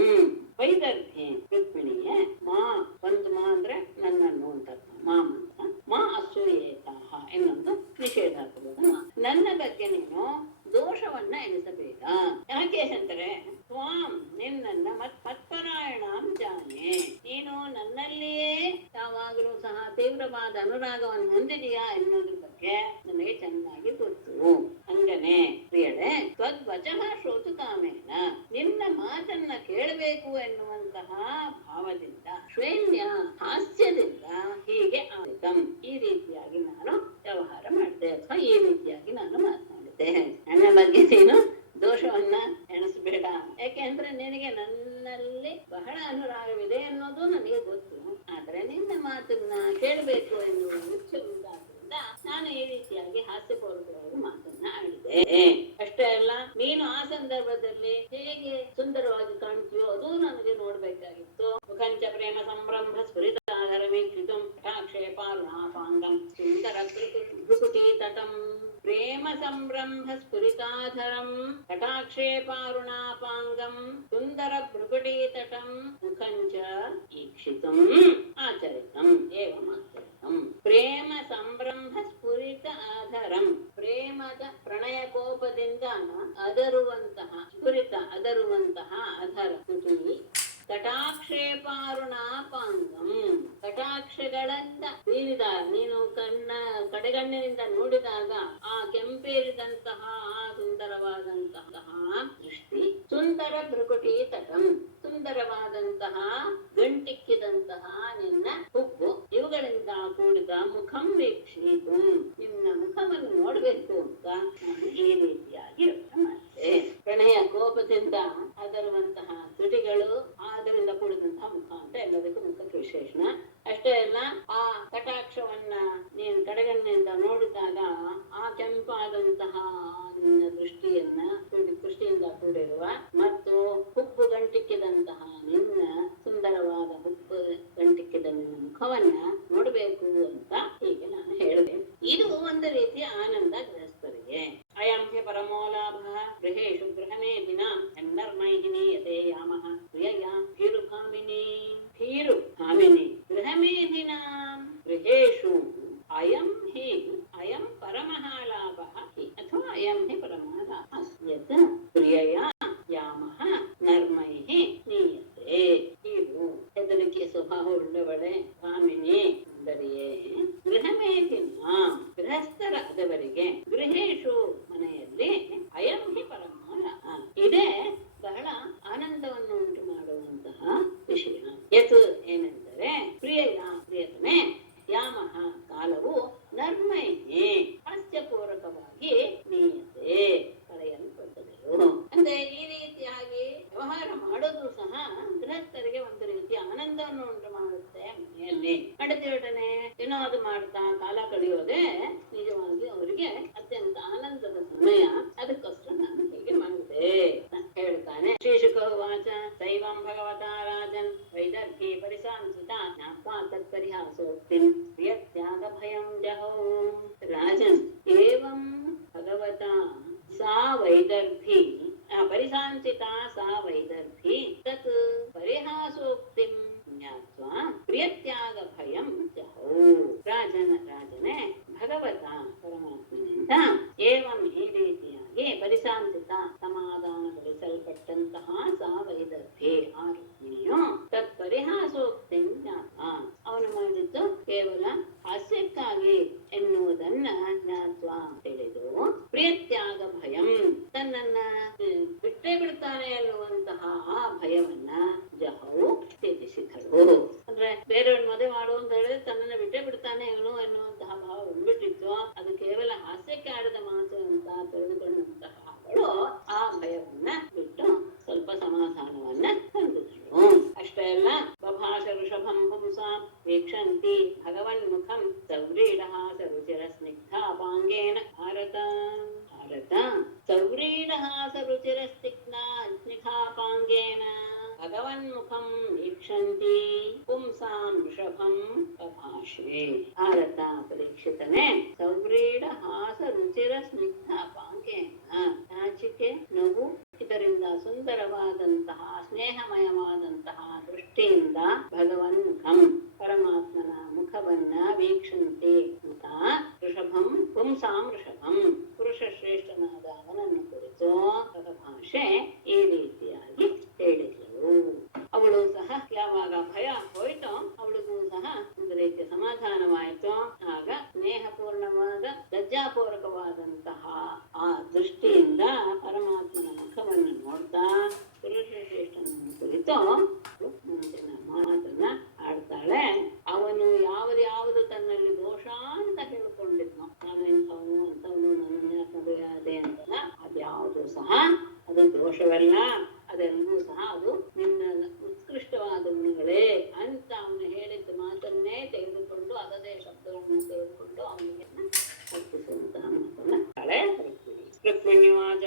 ವೈದರ್ಭಿ ರುಕ್ಮಿಣಿಯೇ ಮಾ ಒಂದು ಮಾ ಅಂದ್ರೆ ನನ್ನನ್ನು ಅಂತ ಮಾಮ ಅಂತ, ಮಾ ಅಸೂಯೇತಾಹ ಎನ್ನುವುದು ನಿಷೇಧಾತ್ಮಕ ಮಾ. ನನ್ನ ಬಗ್ಗೆ ನೀನು ದೋಷವನ್ನ ಎನಿಸಬೇಡ. ಯಾಕೆ ಅಂದರೆ ತ್ವಾಂ ನಿನ್ನನ್ನ ಮತ್ಪರಾಯಣಾಂ ಜಾನೆ, ನೀನು ನನ್ನಲ್ಲಿಯೇ ಯಾವಾಗಲೂ ಸಹ ತೀವ್ರವಾದ ಅನುರಾಗವನ್ನು ಹೊಂದಿದೆಯಾ ಎನ್ನುವುದ್ರ ಬಗ್ಗೆ ನನಗೆ ಚೆನ್ನಾಗಿ ಗೊತ್ತು. ಅಂಗನೆ ಪ್ರಿಯಳೆ ತ್ವದ್ವಚಃ ಶ್ರೋತುಕಾಮೇನ, ನಿನ್ನ ಮಾತನ್ನ ಕೇಳಬೇಕು ಎನ್ನುವಂತಹ ಭಾವದಿಂದ ಶ್ವೇನ್ಯ ಹಾಸ್ಯದಿಂದ ಹೀಗೆ ಆಯಿತಂ, ಈ ರೀತಿಯಾಗಿ ನಾನು ವ್ಯವಹಾರ ಮಾಡಿದೆ ಅಥವಾ ಈ ರೀತಿಯಾಗಿ ನಾನು ಮಾತನಾಡಿದೆ. ನನ್ನ ಬಗ್ಗೆ ನೀನು ದೋಷವನ್ನ ಎಣಿಸಬೇಡ. ಯಾಕೆ ಅಂದ್ರೆ ನಿನಗೆ ನನ್ನಲ್ಲಿ ಬಹಳ ಅನುರಾಗವಿದೆ ಅನ್ನೋದು ನನಗೆ ಗೊತ್ತು. ಆದ್ರೆ ನಿನ್ನ ಮಾತನ್ನ ಕೇಳಬೇಕು ಎನ್ನುವ ಮುಖ್ಯ ಉಂಟಾದ್ರಿಂದ ನಾನು ಈ ರೀತಿಯಾಗಿ ಹಾಸ್ಯಪೂರ್ವಕವಾಗಿ ಮಾತನ್ನ ಆಡಿದೆ. ಅಷ್ಟೇ ಅಲ್ಲ, ನೀನು ಆ ಸಂದರ್ಭದಲ್ಲಿ ಹೇಗೆ ಸುಂದರವಾಗಿ ಕಾಣ್ತೀಯೋ ಅದು ನನಗೆ ನೋಡ್ಬೇಕಾಗಿತ್ತು. ಮುಖಂಚ ಪ್ರೇಮ ಸಂಭ್ರಮ ಸ್ಫುರಿತಾಧರಮೀಕ್ಷಿತುಂ ಕಟಾಕ್ಷೇಪಾರುಣಾಪಾಂಗಂ ಸುಂದರ ಭೃಕುಟಿ ತಟಂ. ಪ್ರೇಮ ಸಂಭ್ರಮ ಸ್ಫುರಿತಾಧರಂ ಕಟಾಕ್ಷೇಪಾರುಣಾಪಾಂಗಂ ಸುಂದರ ಭೃಕುಟಿ ತಟಂ ಮುಖಂಚ ಈಕ್ಷಿತುಂ ಆಚರಿತಂ ಏವಂ ಆಚರಿತಂ. ಪ್ರೇಮ ಸಂಭ್ರಮ ಸ್ಫುರಿತ ಆಧರಂ, ಪ್ರೇಮದ ಪ್ರಣಯ ಕೋಪದಿಂದ ಅದರುವಂತಹ ಸ್ಫುರಿತ ಅದರುವಂತಹ ಅಧರ ತುಟಿ. ಕಟಾಕ್ಷೇಪಾರುಣಾಪಾಂಗಂ, ಕಟಾಕ್ಷಗಳಿಂದ ಬೀರಿದ ನೀನು ಕಡೆಗಣ್ಣಿನಿಂದ ನೋಡಿದಾಗ ಆ ಕೆಂಪೇರಿದಂತಹ ಆ ಸುಂದರವಾದಂತಹ ದೃಷ್ಟಿ. ಸುಂದರ ಭೃಕುಟಿ ತಟಂ, ಸುಂದರವಾದಂತಹ ಗಂಟಿಕ್ಕಿದಂತಹ ನಿನ್ನ ಹುಬ್ಬು. ಇವುಗಳಿಂದ ಕೂಡಿದ ಮುಖಂ ವೀಕ್ಷಿತು, ನಿನ್ನ ಮುಖವನ್ನು ನೋಡಬೇಕು ಅಂತ ನಾನು ಈ ರೀತಿಯಾಗಿ ಮಾಡಿದೆ. ಪ್ರಣಯ ಕೋಪದಿಂದ ಅದರುವಂತಹ ತುಟಿಗಳು, ಅದರಿಂದ ಕೂಡಿದಂತಹ ಮುಖ ಅಂತ ಎಲ್ಲದಕ್ಕೂ ಮುಖಕ್ಕೆ ವಿಶೇಷಣ. ಅಷ್ಟೇ ಅಲ್ಲ, ಆ ಕಟಾಕ್ಷವನ್ನ ನೀನು ಕಡೆಗಣ್ಣಿನಿಂದ ನೋಡಿದಾಗ ಆ ಕೆಂಪಾದಂತಹ ನಿನ್ನ ದೃಷ್ಟಿಯಿಂದ ಕೂಡಿರುವ ಮತ್ತು ಹುಬ್ಬು ಗಂಟಿಕ್ಕಿದಂತಹ ನಿನ್ನ ಸುಂದರವಾದ ಹುಬ್ಬು ಗಂಟಿಕ್ಕಿದ ನಿನ್ನ ಮುಖವನ್ನ ನೋಡಬೇಕು ಅಂತ ಹೀಗೆ ನಾನು ಹೇಳಿದೆ. ಇದು ಒಂದು ರೀತಿಯ ಆನಂದ ಗೃಹಸ್ಥರಿಗೆ. ಅಯಂ ಹಿ ಪರಮೋ ಲಾಭ ಗೃಹೇಶು ಗೃಹಮೇಧಿನ ಎನ್ನರ್ಮೈಹಿನಿ ಯತೆ ಯಾಮಃ ಪ್ರಿಯಯ ಭೀರುಭಾಮಿನಿ. ಭೀರುಭಾಮಿನಿ ಗೃಹಮೇಧಿನಾಂ ಗೃಹೇಶು ಅಯಂ ಹಿ ಅಯಂ ಪರಮಃ ಲಾಭಃ ಅಥವಾ ಅಯಂ ಹಿ ಪರಮಃ ಲಾಭಃ ಯತ್ ಪ್ರಿಯಯ ಯಾಮಃ ನರ್ಮೈಃ ನೀಯತೆ. ಇದು ಹೆದರಿಕೆ ಸ್ವಭಾವ ಉಳ್ಳವಳೆ ಭಾಮಿನಿ ಎಂದರೆಯೇ ಗೃಹಮೇಧಿನ ಗೃಹಸ್ಥರಾದವರಿಗೆ ಗೃಹೇಶು ಮನೆಯಲ್ಲಿ ಅಯಂ ಹಿ ಪರಮಃ ಲಾಭಃ ಇದೇ ಬಹಳ ಆನಂದವನ್ನು ಉಂಟು ಮಾಡುವಂತಹ ವಿಷಯ. ಯತ್ ಏನೆಂದರೆ ಪ್ರಿಯಯ ಪ್ರಿಯತಮೆ, ಯಾಮಃ ಕಾಲವು ನರ್ಮೈಹಿ ಹಾಸ್ಯಪೂರ್ವಕವಾಗಿ ನೀಯತೆ ಕಳೆಯಲ್ಪಟ್ಟದೆಯೋ. ಅಂದ್ರೆ ಈ ರೀತಿಯಾಗಿ ವ್ಯವಹಾರ ಮಾಡೋದು ಸಹ ಗೃಹಸ್ಥರಿಗೆ ಒಂದು ರೀತಿಯ ಆನಂದವನ್ನು ಉಂಟು ಮಾಡುತ್ತೆ. ಮನೆಯಲ್ಲಿ ಅಡತಿಯೊಡನೆ ವಿನೋದ ಮಾಡ್ತಾ ಕಾಲ ಕಳೆಯೋದೇ ನಿಜವಾಗಿ ಅವರಿಗೆ ಅತ್ಯಂತ ಆನಂದದ ಸಮಯ. ಅದಕ್ಕೋಸ್ಕರ ನಾನು ಹೀಗೆ ಮಾಡಿದೆ ಹೇಳ್ತಾನೆ. ಶ್ರೀಶುಕವಾಚ ದೈವಂ ಭಗವತಾ ರಾಜನ್ ವೈದರ್ಭಿ ಪರಿಸಾಂಸಿತ ಜ್ಞಾತ್ವಾ ತತ್ಪರಿಹಾಸೋಕ್ತಿಂ ಪ್ರಿಯತ್ಯಾಗ ಭಯಂ ಜಹೌ. ರಾಜನ್ ಏವಂ ಭಗವತಾ ಸಾ ವೈದರ್ಭಿ ಪರಿಸಾಂಸಿತ ಸಾ ವೈದರ್ಭಿ ತತ್ ಪರಿಹಾಸೋಕ್ತಿಂ ಜ್ಞಾತ್ವಾ ಪ್ರಿಯತ್ಯಾಗ ಭಯಂ ಜಹೌ. ರಾಜನೇ ಭಗವತ ಪರಮಾತ್ಮನಿಂದ ಏವಂ ಈ ರೀತಿಯಾಗಿ ಪರಿಸಾಂಸಿತ ಸಮಾಧಾನಗೊಳಿಸಲ್ಪಟ್ಟಂತಹ ಸಾ ವೈದರ್ಭಿ ಆ ರುಕ್ಮಿಣಿಯು ತತ್ ಪರಿಹಾಸೋಕ್ತಿಂ ಜ್ಞಾತ್ವಾ ಅವನು ಮಾಡಿದ್ದು ಕೇವಲ ಹಾಸ್ಯಕ್ಕಾಗಿ ಎನ್ನುವುದನ್ನ ಜ್ಞಾತ್ವಾ ತಿಳಿದು ಭಯವನ್ನ ಜಹವು ತ್ಯಜಿಸಿದಳು. ಅಂದ್ರೆ ಬೇರೆಯವ್ರ ಮದುವೆ ಮಾಡು ಅಂತ ಹೇಳಿದ್ರೆ ತನ್ನನ್ನ ಬಿಟ್ಟೇ ಬಿಡ್ತಾನೆ ಇವನು ಎನ್ನುವಂತಹ ಭಾವ ಬಂದ್ಬಿಟ್ಟಿತ್ತು. ಅದು ಕೇವಲ ಹಾಸ್ಯಕ್ಕೆ ಆಡದ ಮಾತು ಅಂತ ತಿಳಿದುಕೊಂಡಂತಹ ಅವಳು ಆ ಭಯವನ್ನ ಬಿಟ್ಟು ಸ್ವಲ್ಪ ಸಮಾಧಾನವನ್ನ ಹೊಂದಿದಳು. ಅಷ್ಟೇ ಅಲ್ಲ, ಬಭಾಷ ಋಷಭಂ ಪುಂಸಾಂ ವೀಕ್ಷಂತಿ ಭಗವನ್ಮುಖಂ ಸವ್ರೀಡಹಾಸ ರುಚಿರ ಸ್ನಿಗ್ಧಾಪಾಂಗೇನ ಭಾರತ ಭಾರತ ಸವ್ರೀಡಹಾಸ ರುಚಿರ ಸ್ನಿಗ್ಧಾಪಾಂಗೇನ ಭಗವನ್ಮುಖಂ ವೀಕ್ಷಂತಿ ಪುಂಸಾಂ ಋಷಭಂ ಬಭಾಷೆ. ಭಾರತ ಪರೀಕ್ಷಿತನೇ ಸವ್ರೀಡ ಹಾಸ ರುಚಿರ ಸ್ನಿಗ್ಧಾಪಾಂಗೇನ ನಾಚಿಕೆ ನಗು ಇದರಿಂದ ಸುಂದರವಾದಂತಹ ಸ್ನೇಹಮಯವಾದಂತಹ ದೃಷ್ಟಿಯಿಂದ ಭಗವನ್ಮುಖಂ ಪರಮಾತ್ಮನ ಮುಖವನ್ನ ವೀಕ್ಷಂತೆ ಅಂತ ಋಷಭಂ ಪುಂಸಾಂ ಋಷಭಂ ಪುರುಷ ಶ್ರೇಷ್ಠನಾದ ಅವನನ್ನು ಕುರಿತು ಭಾಷೆ ಈ ರೀತಿಯಾಗಿ ಹೇಳಿದಳು. ಅವಳು ಸಹ ಯಾವಾಗ ಭಯ ಹೋಯ್ತೋ ಅವಳಿಗೂ ಸಹ ಒಂದು ರೀತಿಯ ಸಮಾಧಾನವಾಯಿತು. ಆಗ ಸ್ನೇಹಪೂರ್ಣವಾದ ಲಜ್ಜಾಪೂರ್ವಕವಾದಂತಹ ಆ ದೃಷ್ಟಿಯಿಂದ ಪರಮಾತ್ಮನ ಮುಖವನ್ನು ನೋಡ್ತಾ ಪುರುಷ ಶ್ರೇಷ್ಠನನ್ನು ಕುರಿತು ಮುಂದಿನ ಮಾತನ್ನ ಆಡ್ತಾಳೆ. ಅವನು ಯಾವುದು ತನ್ನಲ್ಲಿ ದೋಷ ಅಂತ ಹೇಳ್ಕೊಂಡಿದ್ನೋ, ನಾನು ಇಂಥವನು ಅಂತವನು ನನ್ನ ಮದುವೆ ಅದೇ ಅಂತಲ್ಲ, ಅದ್ಯಾವುದು ಸಹ ಅದು ದೋಷವಲ್ಲ, ಅದೆಲ್ಲವೂ ಸಹ ಅದು ನಿನ್ನ ಉತ್ಕೃಷ್ಟವಾದ ಗುಣಗಳೇ ಅಂತ ಅವನು ಹೇಳಿದ್ದ ಮಾತನ್ನೇ ತೆಗೆದುಕೊಂಡು ಅದದೇ ಶಬ್ದವನ್ನು ತೆಗೆದುಕೊಂಡು ಅವನಿಗೆ ಒಪ್ಪಿಸುವಂತಹ ಮಾತನ್ನ ಕಳೆ ಹೊರಡ್ತೀವಿ. ರುಕ್ಮಿಣಿವಾಚ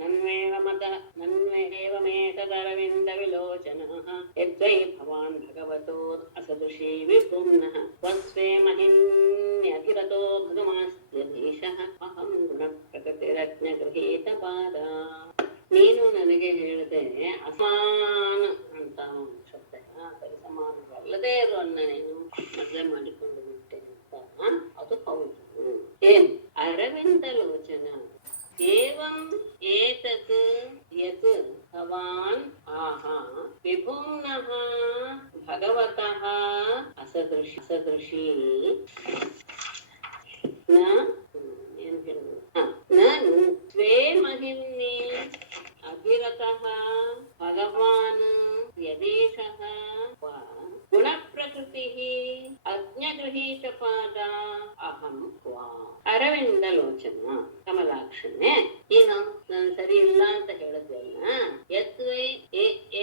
ನನ್ವೇವ ಮತ ನನ್ವೇವ ಮೇತದರವಿಂದ ವಿಲೋಚನಃ ಯದ್ವೈ ಭವಾನ್ ಭಗವತೋ ಅಸದೃಶೀ ವಿಭುಮ್ನಃ ಸ್ವಸ್ವೇ ಮಹಿನ್ಯಧಿರತೋ ಭಗಮಾಸ್ತ್ಯಧೀಶಃ ಅಹಂ ಗುಣ ಪ್ರಕೃತಿರಜ್ಞ ಗೃಹೀತ ಪಾದ. ನೀನು ನನಗೆ ಹೇಳಿದೆ ಅಸಮಾನ ಅಂತ ಶಬ್ದ, ಸರಿ ಸಮಾನವಲ್ಲದೇ ಇರುವನ್ನ ನೀನು ಮದುವೆ ಮಾಡಿಕೊಂಡು ಬಿಟ್ಟೆ ಅಂತ. ಅದು ಹೌದು. ಏನ್ ಅರವಿಂದ ಲೋಚನ ಏವಂ ಏತತ್ ಯತ್ ಭವಾನ್ ಆಹಾ ವಿಭುಮ್ನಃ ಭಗವತಃ ಅಸದೃಶಿ ನ ಏನ್ ಹೇಳುದು ನಾನು ಸ್ವೇ ಮಹಿಮ್ನಿ ಅಭಿರತಃ ಭಗವಾನ್ ಯದೇಶಃ ಗುಣ ಪ್ರಕೃತಿ ಅಜ್ಞಗೃಹೀತ ಪಾದ ಅಹಂ ಕ್ವಾ. ಅರವಿಂದ ಲೋಚನ ಕಮಲಾಕ್ಷನೆ, ನೀನು ನಾನು ಸರಿ ಇಲ್ಲ ಅಂತ ಹೇಳಿದ್ಯಲ್ಲ. ಯತ್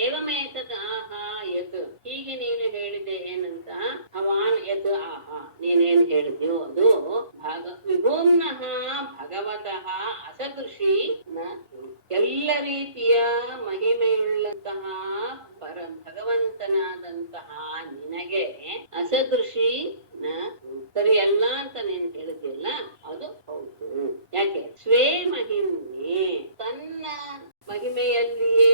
ಏವಮೇತದ್ ಆಹಾ ಯತ್, ಹೀಗೆ ನೀನು ಹೇಳಿದೆ ಏನಂತ. ಭವಾನ್ ಯತ್ ಆಹಾ, ನೀನೇನ್ ಹೇಳಿದ್ಯೋ ಅದು ವಿಭೂಮ್ನಃ ಭಗವತಃ ಅಸದೃಶಿ ನ, ಎಲ್ಲ ರೀತಿಯ ಮಹಿಮೆಯುಳ್ಳಂತಹ ಭಗವಂತನಾದಂತಹ ನಿನಗೆ ಅಸದೃಶಿ ನ ಸರಿಯಲ್ಲ ಅಂತ ನೀನು ಹೇಳಿದ್ಯಲ್ಲ, ಅದು ಹೌದು. ಯಾಕೆ? ಸ್ವೇ ಮಹಿಮೆ, ತನ್ನ ಮಹಿಮೆಯಲ್ಲಿಯೇ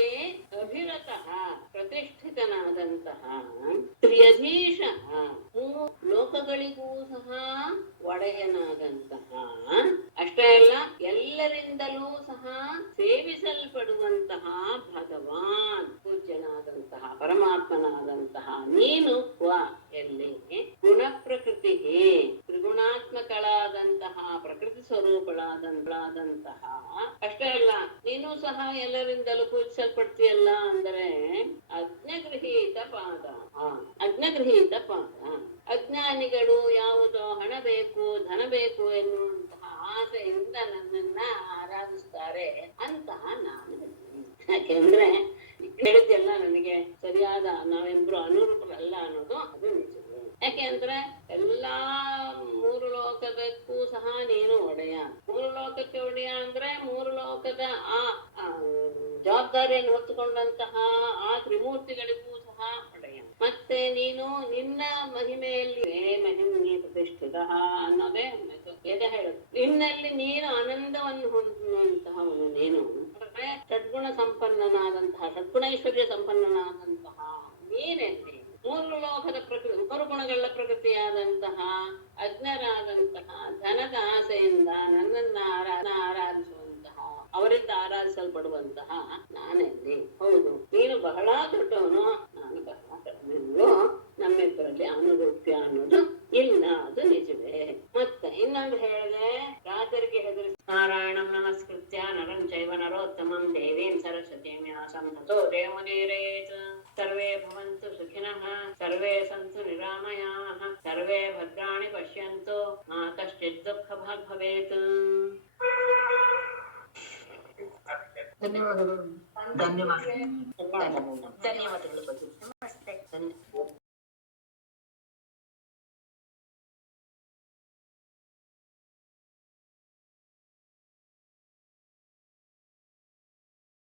ಅಭಿರತಃ ಪ್ರತಿಷ್ಠಿತನಾದಂತಹ ತ್ರಿಯಧೀಶ, ಲೋಕಗಳಿಗೂ ಸಹ ಒಡೆಯನಾದಂತಹ, ಅಷ್ಟೇ ಅಲ್ಲ ಎಲ್ಲರಿಂದಲೂ ಸಹ ಸೇವಿಸಲ್ಪಡುವಂತಹ ಭಗವಾನ್, ಪೂಜ್ಯನಾದಂತಹ ಪರಮಾತ್ಮನಾದಂತಹ ನೀನು ಎಲ್ಲಿ ಗುಣ ಪ್ರಕೃತಿ ತ್ರಿಗುಣಾತ್ಮಕಳಾದಂತಹ ಪ್ರಕೃತಿ ಸ್ವರೂಪಳಾದಂತಹ, ಅಷ್ಟೇ ಅಲ್ಲ ನೀನು ಸಹ ಎಲ್ಲರಿಂದಲೂ ಪೂಜಿಸಲ್ಪಡ್ತೀಯಲ್ಲ ಅಂದರೆ ಅಜ್ಞಗೃಹೀತ ಪಾದ. ಅಜ್ಞಗೃಹೀತ ಪಾದ, ಅಜ್ಞಾನಿಗಳು ಯಾವುದೋ ಹಣ ಬೇಕು ಧನ ಬೇಕು ಎನ್ನುವಂತಹ ಆಸೆಯಿಂದ ನನ್ನನ್ನ ಆರಾಧಿಸ್ತಾರೆ ಅಂತಹ ನಾನು. ಯಾಕೆಂದ್ರೆ ಹೇಳಿದ್ಯಲ್ಲ ನನಗೆ ಸರಿಯಾದ ನಾವಿಬ್ರು ಅನುರೂಪರಲ್ಲ ಅನ್ನೋದು ಅದು ನಿಜ. ಯಾಕೆ ಅಂದ್ರೆ ಎಲ್ಲಾ ಮೂರು ಲೋಕದಕ್ಕೂ ಸಹ ನೀನು ಒಡೆಯ. ಮೂರು ಲೋಕಕ್ಕೆ ಒಡೆಯ ಅಂದ್ರೆ ಮೂರು ಲೋಕದ ಆ ಜವಾಬ್ದಾರಿಯನ್ನು ಹೊತ್ತುಕೊಂಡಂತಹ ಆ ತ್ರಿಮೂರ್ತಿಗಳಿಗೂ ಸಹ ಒಡೆಯ. ಮತ್ತೆ ನೀನು ನಿನ್ನ ಮಹಿಮೆಯಲ್ಲಿ ಮಹಿಮೆ ಪ್ರತಿಷ್ಠಿತ ಅನ್ನೋದೇ ವೇದ ಹೇಳುದು. ನಿನ್ನಲ್ಲಿ ನೀನು ಆನಂದವನ್ನು ಹೊಂದುವಂತಹವನು ನೀನು. ಷಡ್ಗುಣ ಸಂಪನ್ನನಾದಂತಹ ಷಡ್ಗುಣೈಶ್ವರ್ಯ ಸಂಪನ್ನನಾದಂತಹ ನೀನೆಲ್ಲಿ ಮೂರು ಲೋಕದ ಪ್ರಕೃತಿ ಉಪರುಗುಣಗಳ ಪ್ರಕೃತಿಯಾದಂತಹ ಅಜ್ಞರಾದಂತಹ ಧನದ ಆಸೆಯಿಂದ ನನ್ನನ್ನ ಆರಾಧಿಸುವಂತಹ, ಅವರಿಂದ ಆರಾಧಿಸಲ್ಪಡುವಂತಹ ನಾನೆಲ್ಲಿ. ಹೌದು, ನೀನು ಬಹಳ ದೊಡ್ಡವನು, ನಾನು ಬಹಳ ಕಡಿಮೆಯು. ನಮ್ಮಿಬ್ಬರಲ್ಲಿ ಅನುರೂಪ್ಯ ಅನ್ನೋದು ಇಲ್ಲ, ಅದು ನಿಜವೇ. ಮತ್ತೆ ಇನ್ನೊಂದು ಹೇಳಿದೆ, ರಾಜರಿಗೆ ಹೆದರಿಸಿ ನಾರಾಯಣಂ ನಮಸ್ಕೃತ್ಯ ನರಂ ಚೈವ ನರೋತ್ತಮಂ ದೇವೀಂ ಸರಸ್ವತೀಂ ಸಂತತೋ ಜಯಮುದೀರಯೇತ್. ಸರ್ವೇ ಭವಂತು ಸುಖಿನಃ, ಸರ್ವೇ ಸಂತು ನಿರಾಮಯಾಃ, ಸರ್ವೇ ಭದ್ರಾಣಿ ಪಶ್ಯಂತು, ಮಾ ಕಶ್ಚಿತ್ ದುಃಖಭಾಗ್ ಭವೇತ್. ಧನ್ಯವಾದಗಳು. ಧನ್ಯವಾದಗಳು.